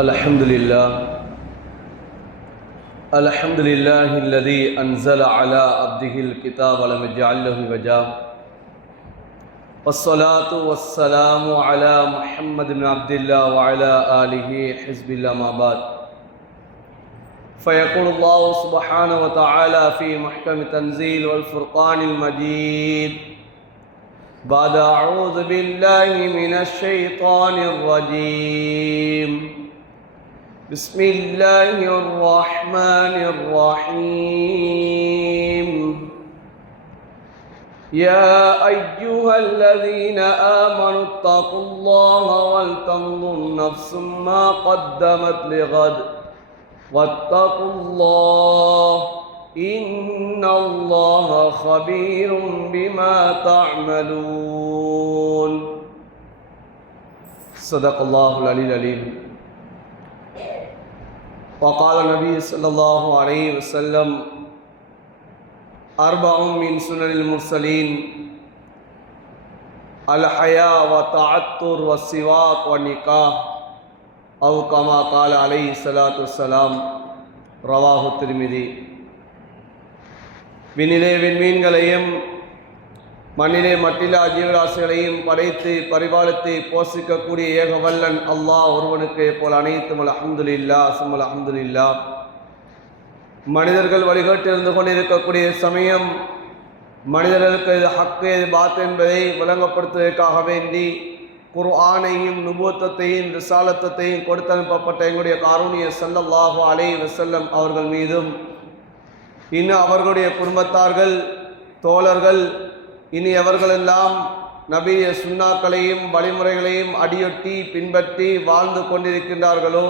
الحمد لله الذي أنزل على عبده الكتاب ولم يجعل له عوجا والصلاة والسلام على محمد بن عبد الله وعلى آله حزب الله ما بعد فيقول الله سبحانه وتعالى في محكم تنزيل والفرقان المجيد بعد أعوذ بالله من الشيطان الرجيم بسم الله الرحمن الرحيم يا أيها الذين آمنوا اتقوا الله ولتنظر نفس ما قدمت لغد واتقوا الله إن الله خبير بما تعملون صدق الله العلي العليم وقال النبي صلى الله عليه وسلم أربع من سنن المرسلين الحياء والتعطر والسواك والنكاح أو كما قال عليه الصلاة والسلام رواه الترمذي விண்ணிலே விண்மீன்களையும் மண்ணிலே மட்டில்லா ஜீவராசிகளையும் படைத்து பரிபாலித்து போஷிக்கக்கூடிய ஏகவல்லன் அல்லாஹ் ஒருவனுக்கு போல் அனைத்தும் அல்ஹம்துலில்லாஹ் சும்மா அல்ஹம்துலில்லாஹ். மனிதர்கள் வழிகாட்டி இருந்து கொண்டிருக்கக்கூடிய சமயம் மனிதர்களுக்கு இது ஹக்கு இது பாத் என்பதை விளங்கப்படுத்துவதற்காக வேண்டி குர்ஆனையும் நுபுவத்தையும் ரிசாலத்தையும் கொடுத்து அனுப்பப்பட்ட எங்களுடைய காரூணிய ஸல்லல்லாஹு அலைஹி வஸல்லம் அவர்கள் மீதும் இன்னும் அவர்களுடைய குடும்பத்தார்கள் தோழர்கள் இனி அவர்களெல்லாம் நபிய சுன்னாக்களையும் வழிமுறைகளையும் அடியொட்டி பின்பற்றி வாழ்ந்து கொண்டிருக்கின்றார்களோ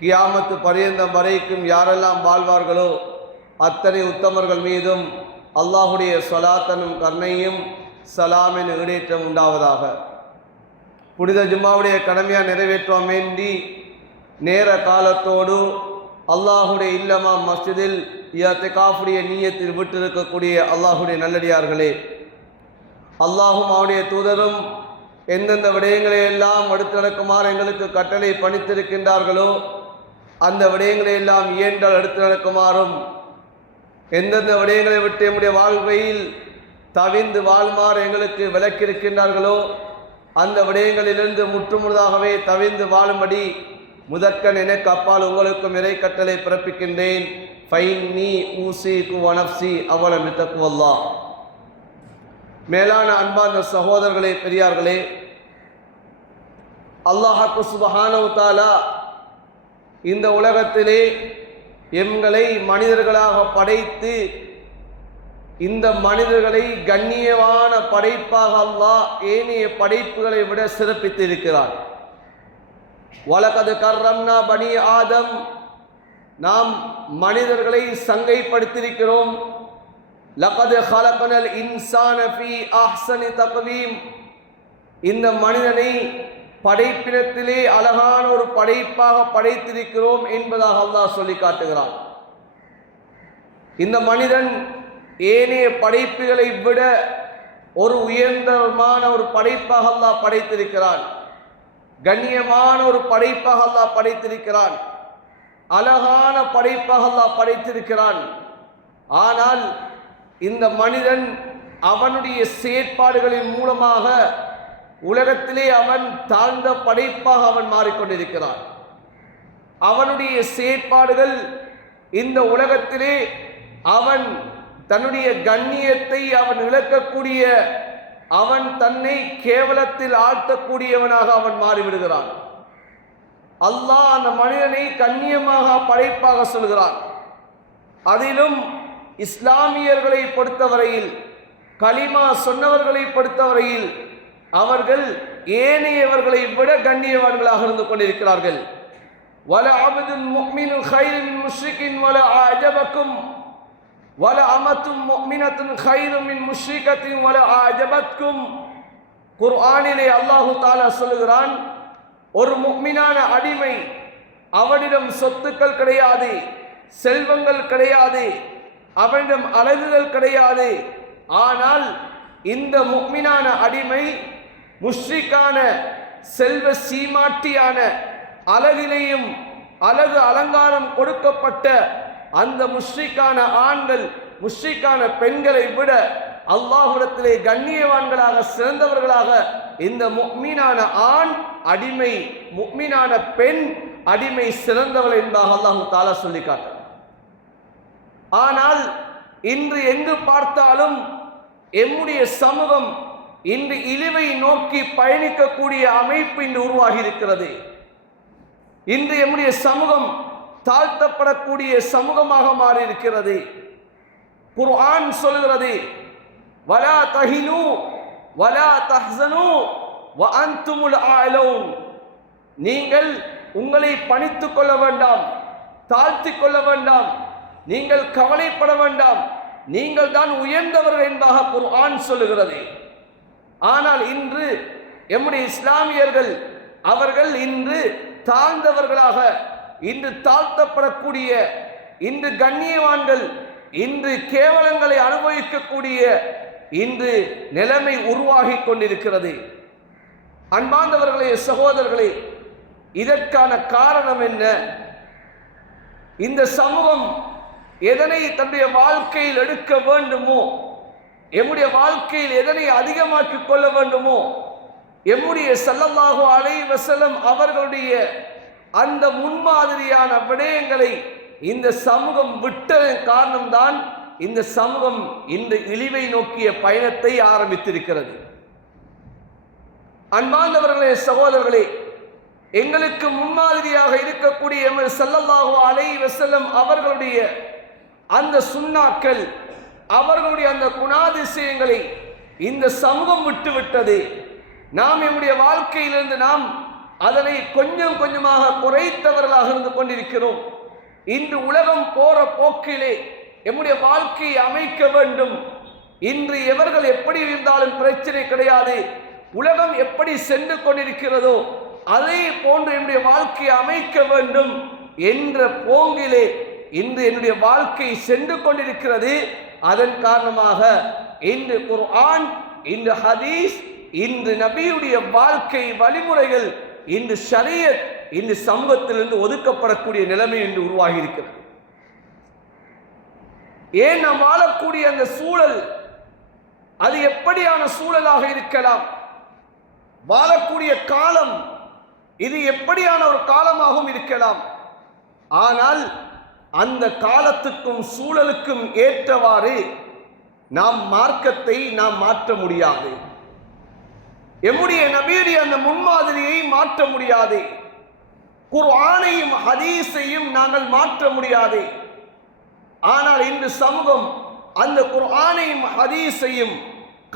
கியாமத்து பரியந்தம் வரைக்கும் யாரெல்லாம் வாழ்வார்களோ அத்தனை உத்தமர்கள் மீதும் அல்லாஹுடைய ஸலாத்தனும் கருணையும் சலாமின் ஈடேற்றம் உண்டாவதாக. புனித ஜும்மாவுடைய கடமையாக நிறைவேற்றுவோம் வேண்டி நேர காலத்தோடு அல்லாஹுடைய இல்லமா மஸ்ஜிதில் இஅ்திகாஃபுடைய நீயத்தில் விட்டிருக்கக்கூடிய அல்லாஹுடைய நல்லடியார்களே, அல்லாஹும் அவனுடைய தூதரும் எந்தெந்த விடயங்களை எல்லாம் அடுத்து நடக்குமாறு எங்களுக்கு கட்டளை பணித்திருக்கின்றார்களோ அந்த விடயங்களை எல்லாம் இயன்றால் அடுத்து நடக்குமாறும் எந்தெந்த விடயங்களை விட்டு நம்முடைய வாழ்வையில் தவிந்து வாழ்மாறு எங்களுக்கு விளக்கியிருக்கின்றார்களோ அந்த விடயங்களிலிருந்து முற்றுமுழுதாகவே தவிந்து வாழும்படி முதற்கண் எனக்கு அப்பால் உங்களுக்கும் இறை கட்டளை பிறப்பிக்கின்றேன். ஃபைன்னி ஊசிகு வனப்சி அவலம் தக்வல்லாஹ். மேலான அன்பார்ந்த சகோதரர்களே, பெரியார்களே, அல்லாஹ் சுப்ஹானஹு வ தஆலா இந்த உலகத்திலே எங்களை மனிதர்களாக படைத்து இந்த மனிதர்களை கண்ணியமான படைப்பாக அல்லாஹ் ஏனைய படைப்புகளை விட சிறப்பித்து இருக்கிறார். வலகது கர்ரம்னா பனி ஆதம், நாம் மனிதர்களை சங்கைப்படுத்தியிருக்கிறோம். லகது ஹலகனல் இன்சான ஃபீ அஹ்ஸனி தக்வீம், இந்த மனிதனை படைப்பினத்திலே அழகான ஒரு படைப்பாக படைத்திருக்கிறோம் என்பதாக அல்லாஹ் சொல்லி காட்டுகிறான். இந்த மனிதன் ஏனைய படைப்புகளை விட ஒரு உயர்ந்தமான ஒரு படைப்பாக அல்லாஹ் படைத்திருக்கிறான். கண்ணியமான ஒரு படைப்பாக அல்லாஹ் படைத்திருக்கிறான். அழகான படைப்பாக அல்லாஹ் படைத்திருக்கிறான். ஆனால் இந்த மனிதன் அவனுடைய செயற்பாடுகளின் மூலமாக உலகத்திலே அவன் தாழ்ந்த படைப்பாக அவன் மாறிக்கொண்டிருக்கிறான். அவனுடைய செயற்பாடுகள் இந்த உலகத்திலே அவன் தன்னுடைய கண்ணியத்தை அவன் இழக்கக்கூடிய, அவன் தன்னை கேவலத்தில் ஆழ்த்தக்கூடியவனாக அவன் மாறிவிடுகிறான். அல்லாஹ் அந்த மனிதனை கண்ணியமாக படைப்பாக சொல்கிறான். அதிலும் இஸ்லாமியர்களை பொறுத்தவரையில், கலிமா சொன்னவர்களை பொறுத்தவரையில் அவர்கள் ஏனையவர்களை விட கண்ணியவான்களாக இருந்து கொண்டிருக்கிறார்கள். வல அபதுன் முஃமினுன் கைரும் மின் முஷ்ரிகின் வல அஜபக்கும் வல அமத்தும் முஃமினத்துன் கைரும் மின் முஷ்ரிகத்தின் வல அஜபத்கும். குர்ஆனிலே அல்லாஹு தஆலா சொல்கிறான், ஒரு முஃமினான அடிமை, அவனிடம் சொத்துக்கள் கிடையாது, செல்வங்கள் கிடையாது, அவனிடம் அழகுகள் கிடையாது, ஆனால் இந்த முஃமினான அடிமை முஷ்ரிக்கான செல்வ சீமாட்டியான அழகிலேயும் அழகு அலங்காரம் கொடுக்கப்பட்ட அந்த முஷ்ரிக்கான ஆண்கள் முஷ்ரிக்கான பெண்களை விட அல்லாஹ்விடத்திலே கண்ணியவான்களாக சிறந்தவர்களாக இந்த முஃமினான ஆண் அடிமை முஃமினான பெண் அடிமை சிறந்தவள் என்பதாக அல்லாஹ் தஆலா சொல்லி காட்டுறார். ஆனால் இன்று எங்கு பார்த்தாலும் எம்முடைய சமூகம் இன்று இழிவை நோக்கி பயணிக்கக்கூடிய அமைப்பு இன்று உருவாகி இருக்கிறது. இன்று எம்முடைய சமூகம் தாழ்த்தப்படக்கூடிய சமூகமாக மாறி இருக்கிறது. குர்ஆன் சொல்கிறது, வலா தஹினு வலா தஹ்ஸனு வ அன்துமுல் ஆலூன், நீங்கள் உங்களை பணித்துக் கொள்ள வேண்டாம், தாழ்த்திக் கொள்ள வேண்டாம், நீங்கள் கவலைப்பட வேண்டாம், நீங்கள் தான் உயர்ந்தவர்கள் என்பதாக குர்ஆன் சொல்லுகிறது. ஆனால் இன்று எம்முடைய இஸ்லாமியர்கள் அவர்கள் இன்று தாழ்ந்தவர்களாக, இன்று தாழ்த்தப்படக்கூடிய, இன்று கண்ணியவான்கள், இன்று கேவலங்களை அனுபவிக்கக்கூடிய இன்று நிலைமை உருவாகி கொண்டிருக்கிறது. அன்பார்ந்தவர்களே, சகோதரர்களே, இதற்கான காரணம் என்ன? இந்த சமூகம் எதனை தன்னுடைய வாழ்க்கையில் எடுக்க வேண்டுமோ, எம்முடைய வாழ்க்கையில் எதனை அதிகமாக்கிக் கொள்ள வேண்டுமோ, எம்முடைய ஸல்லல்லாஹு அலைஹி வஸல்லம் அவர்களுடைய அந்த முன்மாதிரியான விடயங்களை இந்த சமூகம் விட்டதன் காரணம்தான் இந்த சமூகம் இந்த இழிவை நோக்கிய பயணத்தை ஆரம்பித்திருக்கிறது. அன்பார்ந்தவர்களே, சகோதரர்களே, எங்களுக்கு முன்மாதிரியாக இருக்கக்கூடிய எமது ஸல்லல்லாஹு அலைஹி வஸல்லம் அவர்களுடைய அந்த சுன்னாக்கள், அவர்களுடைய அந்த குணாதிசயங்களை இந்த சமூகம் விட்டுவிட்டது. நாம் நம்முடைய வாழ்க்கையிலிருந்து நாம் அதனை கொஞ்சம் கொஞ்சமாக குறைத்தவர்களாக இருந்து கொண்டிருக்கிறோம். இன்று உலகம் போற போக்கிலே நம்முடைய வாழ்க்கையை அமைக்க வேண்டும். இன்று எவர்கள் எப்படி இருந்தாலும் பிரச்சனை கிடையாது, உலகம் எப்படி சென்று கொண்டிருக்கிறதோ அதே போன்று என்னுடைய வாழ்க்கையை அமைக்க வேண்டும் என்ற போங்கிலே இன்று என்னுடைய வாழ்க்கை சென்று கொண்டிருக்கிறது. அதன் காரணமாக இன்று குர்ஆன், இன்று ஹதீஸ், இன்று நபியுடைய வாழ்க்கை வழிமுறைகள், இன்று ஷரியத் இன்று சமூகத்திலிருந்து ஒதுக்கப்படக்கூடிய நிலைமை இன்று உருவாகி இருக்கிறது. ஏன் நாம் வாழக்கூடிய அந்த சூழல் அது எப்படியான சூழலாக இருக்கலாம்? வாழக்கூடிய காலம் இது எப்படியான ஒரு காலமாகவும் இருக்கலாம். ஆனால் அந்த காலத்துக்கும் சூழலுக்கும் ஏற்றவாறு நாம் மார்க்கத்தை நாம் மாற்ற முடியாது. எம்முடைய நபியுடைய அந்த முன்மாதிரியை மாற்ற முடியாது. குர்ஆனையும் ஹதீஸையும் நாங்கள் மாற்ற முடியாது. ஆனால் இன்று சமூகம் அந்த குர்ஆனையும் ஹதீஸையும்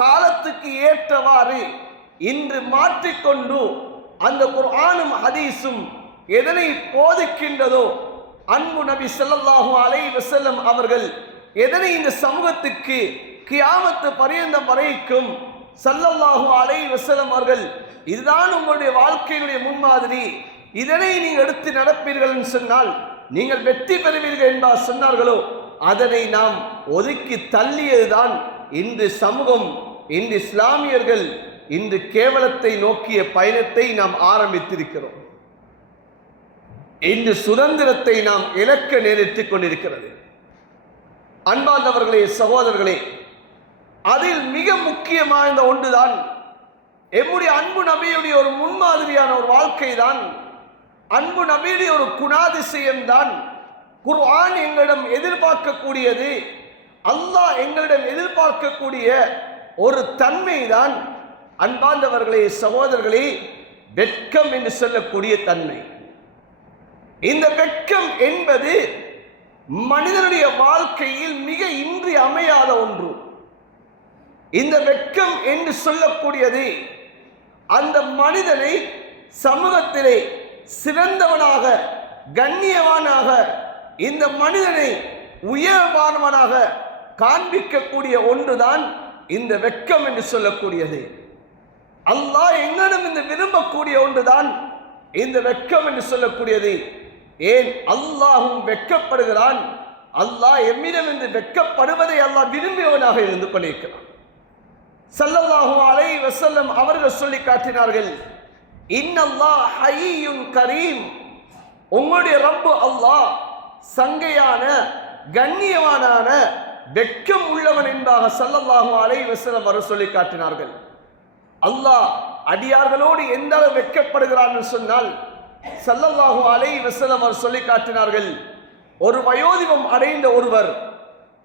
காலத்துக்கு ஏற்றவாறு இன்று மாற்றிக்கொண்டு அந்த குர்ஆனும் ஹதீஸும் எதனை போதிக்கின்றதோ, அன்பு நபி ஸல்லல்லாஹு அலைஹி வஸல்லம் அவர்கள் எதனை இந்த சமூகத்துக்கு கியாமத்து பரியந்தம் வரைக்கும் ஸல்லல்லாஹு அலைஹி வஸல்லம் அவர்கள் இதுதான் உங்களுடைய வாழ்க்கையினுடைய முன்மாதிரி, இதனை நீங்கள் எடுத்து நடப்பீர்கள் என்று சொன்னால் நீங்கள் வெற்றி பெறுவீர்கள் என்பார் சொன்னார்களோ, அதனை நாம் ஒதுக்கி தள்ளியதுதான் இன்று சமூகம், இன்று இஸ்லாமியர்கள் இன்று கேவலத்தை நோக்கிய பயணத்தை நாம் ஆரம்பித்திருக்கிறோம். இன்று சுதந்திரத்தை நாம் இழக்க நேரிட்டுக் கொண்டிருக்கிறது. அன்பார்ந்தவர்களே, சகோதரர்களே, அதில் மிக முக்கியமான ஒன்றுதான் எம்முடைய அன்பு நபியுடைய ஒரு முன்மாதிரியான ஒரு வாழ்க்கை தான், அன்பு நபியுடைய ஒரு குணாதிசயம் தான் குர்ஆன் எங்களிடம் எதிர்பார்க்கக்கூடியது, அல்லாஹ் எங்களிடம் எதிர்பார்க்கக்கூடிய ஒரு தன்மை தான். அன்பார்ந்தவர்களே, சகோதரர்களே, வெட்கம் என்று சொல்லக்கூடிய தன்மை. இந்த வெட்கம் என்பது மனிதனுடைய வாழ்க்கையில் மிக இன்றியமையாத ஒன்று. இந்த வெட்கம் என்று சொல்லக்கூடியது அந்த மனிதனை சமூகத்திலே சிறந்தவனாக, கண்ணியவானாக, இந்த மனிதனை உயர்வானவனாக காண்பிக்கக்கூடிய ஒன்றுதான் இந்த வெட்கம் என்று சொல்லக்கூடியது. அல்லாஹ் எங்களிடம் இந்த விரும்பக்கூடிய ஒன்றுதான் இந்த வெட்கம் என்று சொல்லக்கூடியது. ஏன் அல்லாஹும் வெட்கப்படுகிறான். அல்லாஹ் எம்மிடம் என்று வெட்கப்படுவதை அல்லாஹ் விரும்பியவனாக இருந்து கொண்டிருக்கிறான். ஸல்லல்லாஹு அலைஹி வஸல்லம் அவர்கள் சொல்லி காட்டினார்கள், இன்னல்லாஹ் ஹய்யுன் கரீம் உங்களுடைய ரப்பு அல்லாஹ் சங்கையான கண்ணியமான வெட்கம் உள்ளவன் என்பதாக ஸல்லல்லாஹு அலைஹி வஸல்லம் அவர் சொல்லி காட்டினார்கள். அல்லாஹ் அடியார்களோடு எந்த அளவு வெட்கப்படுகிறான் என்று சொன்னால் ஸல்லல்லாஹு அலைஹி வஸல்லம் அவர் சொல்லி காட்டினார்கள், ஒரு வயோதிபம் அடைந்த ஒருவர்,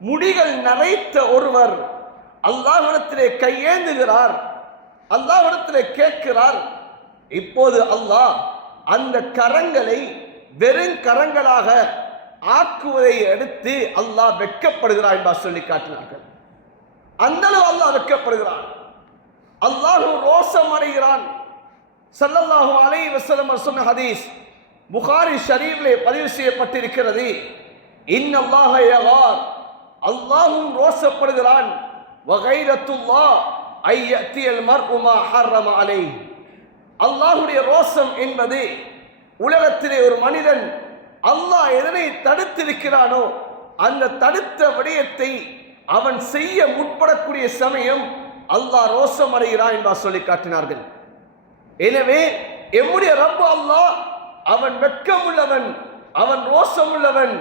முடிகள் நரைத்த ஒருவர் அல்லாஹ்விடத்திலே கையேந்துகிறார், அல்லாஹ்விடத்திலே கேட்கிறார். இப்போது அல்லாஹ் அந்த கரங்களை வெறும் கரங்களாக ஆக்குவதை எடுத்து அல்லாஹ் வெட்கப்படுகிறார் என்பதாக சொல்லி காட்டினார்கள். அந்த அளவு அல்லாஹ் வெட்கப்படுகிறான், அல்லாஹ் ரோஷம் அடைகிறான். ஸல்லல்லாஹு அலைஹி வஸல்லம் சொன்ன ஹதீஸ் புகாரி ஷரீஃபிலே பதிவு செய்யப்பட்டிருக்கிறது. இன்னல்லாஹ யகார், அல்லாஹ்வும் ரோஷப்படுகிறான். வகைரத்துல்லாஹ் ஐயத்தியல் மர்உ மா ஹர்ரம அலைஹி, அல்லாஹ்வுடைய ரோஷம் என்பது உலகத்திலே ஒரு மனிதன் அல்லாஹ் எதனை தடுத்திருக்கிறானோ அந்த தடுத்த விடயத்தை அவன் செய்ய முற்படக்கூடிய சமயம் அல்லாஹ் ரோஷம் அடைகிறான் என்பதாக சொல்லி காட்டினார்கள். எனவே எம்முடைய ரப்பு அல்லாஹ் அவன் வெட்கமுள்ளவன், அவன் ரோஷமுள்ளவன்.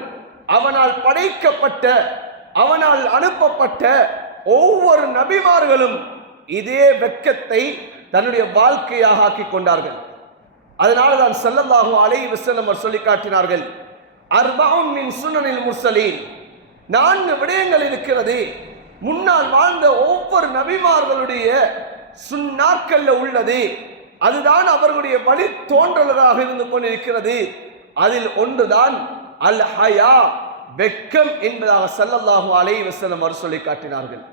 அவனால் படைக்கப்பட்ட, அவனால் அனுப்பப்பட்ட ஒவ்வொரு நபிமார்களும் இதே வெட்கத்தை தன்னுடைய வாழ்க்கையாக ஆக்கிக் கொண்டார்கள். அதனால தான் ஸல்லல்லாஹு அலைஹி வஸல்லம் சொல்லி காட்டினார்கள், அர்பஉன் மின் சுனனில் முர்ஸலீன், 4 விடயங்கள் இருக்கிறது முன்னால் வாழ்ந்த ஒவ்வொரு நபிமார்களுடைய சுன்னாக்கல்ல உள்ளது, அதுதான் அவர்களுடைய வழி தோன்றலாக இருந்து கொண்டிருக்கிறது. அதில் ஒன்றுதான் அல் ஹயா, வெட்கம் என்பதாக ஸல்லல்லாஹு அலைஹி வஸல்லம் சொல்லி காட்டினார்கள்.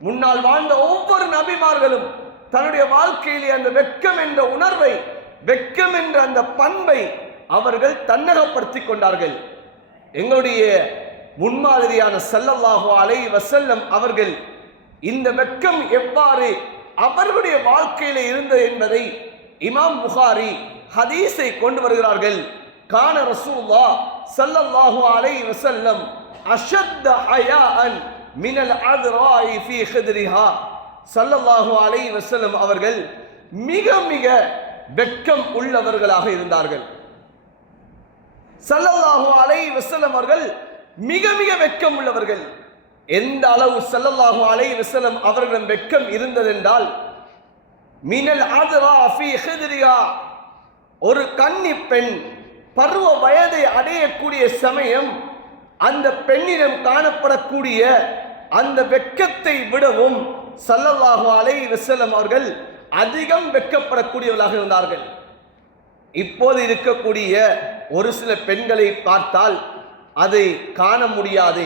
முன்னால் வாழ்ந்த ஒவ்வொரு நபிமார்களும் தன்னுடைய வாழ்க்கையிலே அந்த வெட்கம் என்ற உணர்வை, வெட்கம் என்ற அந்த பண்பை அவர்கள் தன்னகப்படுத்திக் கொண்டார்கள். எங்களுடைய முன்மாதிரியான ஸல்லல்லாஹு அலைஹி வஸல்லம் அவர்கள் இந்த வெட்கம் எவ்வாறு அவர்களுடைய வாழ்க்கையிலே இருந்தது என்பதை இமாம் புகாரி ஹதீஸை கொண்டு வருகிறார்கள். கான ரசூலுல்லாஹ் ஸல்லல்லாஹு அலைஹி வஸல்லம் அஷத்த ஹயாஅன் மினல் அத்ராஇ ஃபீ ஹித்ரிஹா, ஸல்லல்லாஹு அலைஹி வஸல்லம் அவர்கள் மிக மிக வெட்கம் உள்ளவர்களாக இருந்தார்கள். ஸல்லல்லாஹு அலைஹி வஸல்லம் அவர்கள் மிக மிக வெட்கம் உள்ளவர்கள். எந்த அளவு ஸல்லல்லாஹு அலைஹி வஸல்லம் அவர்களிடம் வெட்கம் இருந்ததென்றால், மினல் அத்ரா ஃபீ ஹித்ரிஹா, ஒரு கன்னி பெண் பருவ வயதை அடையக்கூடிய சமயம் அந்த பெண்ணிடம் காணப்படக்கூடிய அந்த வெட்கத்தை விடவும் ஸல்லல்லாஹு அலைஹி வஸல்லம் அவர்கள் அதிகம் வெட்கப்படக்கூடியவர்களாக இருந்தார்கள். இப்போது இருக்கக்கூடிய ஒரு சில பெண்களை பார்த்தால் அதை காண முடியாது.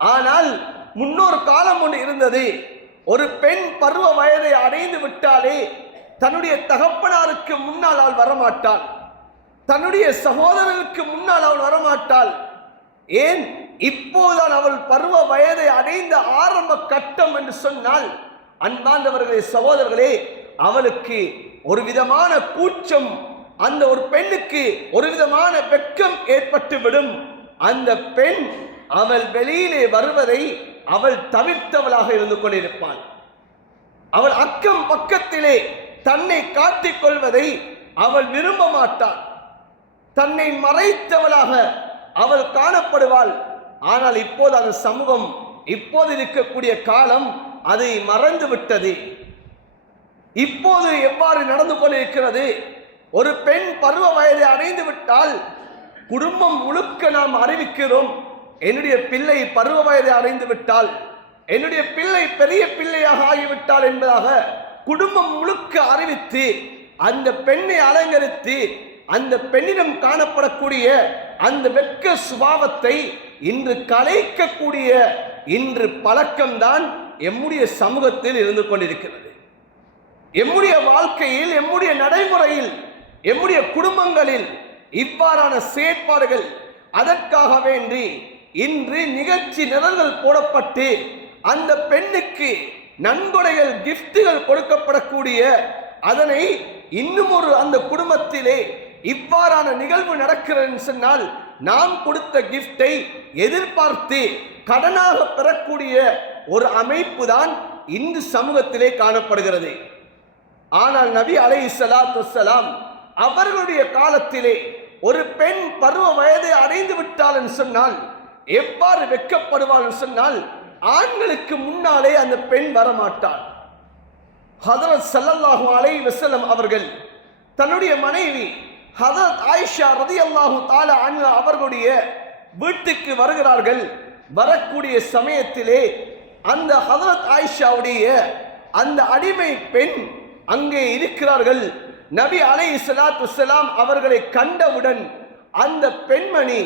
ஆனால் முன்னொரு காலம் ஒன்று இருந்தது, ஒரு பெண் பருவ வயதை அடைந்து விட்டாலே தன்னுடைய தகப்பனாருக்கு முன்னால் அவள் வரமாட்டாள், தன்னுடைய சகோதரனுக்கு முன்னால் அவள் வரமாட்டாள். ஏன்? இப்போதான் அவள் பருவ வயதை அடைந்த ஆரம்ப கட்டம் என்று சொன்னால், அன்பார்ந்தவர்களே, சகோதரர்களே, அவளுக்கு ஒரு விதமான கூச்சம், அந்த ஒரு பெண்ணுக்கு ஒரு விதமான வெட்கம் ஏற்பட்டுவிடும். அந்த பெண் அவள் வெளியிலே வருவதை அவள் தவிர்த்தவளாக இருந்து கொண்டிருப்பாள். அவள் அக்கம் பக்கத்திலே தன்னை காட்டிக் கொள்வதை அவள் விரும்ப மாட்டாள். தன்னை மறைத்தவளாக அவள் காணப்படுவாள். ஆனால் இப்போது அந்த சமூகம், இப்போது இருக்கக்கூடிய காலம் அதை மறந்து விட்டது. இப்போது எவ்வாறு நடந்து கொண்டிருக்கிறது? ஒரு பெண் பருவ வயதை அடைந்து விட்டால் குடும்பம் முழுக்க நாம் அறிவிக்கிறோம், என்னுடைய பிள்ளை பருவ வயதை அடைந்து விட்டால், என்னுடைய பிள்ளை பெரிய பிள்ளையாக ஆகிவிட்டால் என்பதாக குடும்பம் முழுக்க அறிவித்து அந்த பெண்ணை அலங்கரித்து அந்த பெண்ணிடம் காணப்படக்கூடிய அந்த வெட்க சுபாவத்தை இன்று கலைக்கக்கூடிய இன்று பழக்கம்தான் எம்முடைய சமூகத்தில் இருந்து கொண்டிருக்கிறது. எம்முடைய வாழ்க்கையில், எம்முடைய நடைமுறையில், எம்முடைய குடும்பங்களில் இவ்வாறான செயற்பாடுகள், அதற்காக வேண்டி இன்று நிகழ்ச்சி நிரல்கள் போடப்பட்டு அந்த பெண்ணுக்கு நன்கொடைகள், கிஃப்ட்டுகள் கொடுக்கப்படக்கூடிய, அதனை இன்னும் ஒரு அந்த குடும்பத்திலே இவ்வாறான நிகழ்வு நடக்கிறது சொன்னால் நாம் கொடுத்த கிஃப்டை எதிர்பார்த்து கடனாக பெறக்கூடிய ஒரு அமைப்பு தான் இந்து சமூகத்திலே காணப்படுகிறது. ஆனால் நபி அலைஹிஸ்ஸலாத்து வஸ்ஸலாம் அவர்களுடைய காலத்திலே ஒரு பெண் பருவ வயதை அடைந்து விட்டாள் என்று சொன்னால் எவ்வாறு வெட்கப்படுவாள் என்று சொன்னால் ஆண்களுக்கு முன்னாலே அந்த பெண் வரமாட்டாள். ஹதரத் ஸல்லல்லாஹு அலைஹி வஸல்லம் அவர்கள் தன்னுடைய மனைவி ஹதரத் ஆயிஷா ரலியல்லாஹு தஆலா அன்ஹா அவர்களுடைய வீட்டுக்கு வருகிறார்கள். வரக்கூடிய சமயத்திலே அந்த ஹதரத் ஆயிஷாவுடைய அந்த அடிமை பெண் அங்கே இருக்கிறார்கள். நபி அலைஹிஸ்ஸலாத்து வஸ்ஸலாம் அவர்களை கண்டவுடன் அந்த பெண்மணி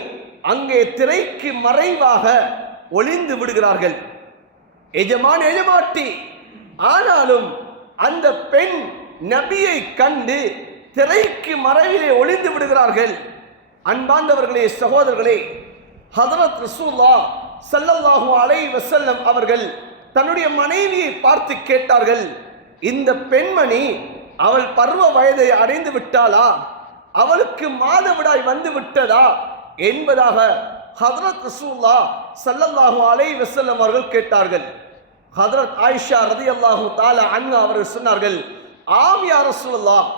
அங்கே திரைக்கு மறைவாக ஒளிந்து விடுகிறார்கள். எஜமான் எஜமாட்டி. ஆனாலும் அந்த பெண் நபியை கண்டு திரைக்கு மறைவிலே ஒளிந்து விடுகிறார்கள். அன்பார்ந்தவர்களே, சகோதரர்களே, ஹதரத் ரசூலுல்லாஹ் ஸல்லல்லாஹு அலைஹி வஸல்லம் அவர்கள் தன்னுடைய மனைவியை பார்த்து கேட்டார்கள், இந்த பெண்மணி அவள் பருவ வயதை அடைந்து விட்டாளா, அவளுக்கு மாதவிடாய் வந்து விட்டதா என்பதாக ஹதரத் ரசூலுல்லாஹ் ஸல்லல்லாஹு அலைஹி வஸல்லம் அவர்கள் கேட்டார்கள். ஹதரத் ஆயிஷா ரலியல்லாஹு தஆலா அன்ஹா அவர்கள் சொன்னார்கள், ஆம் யா ரசூலுல்லாஹ்.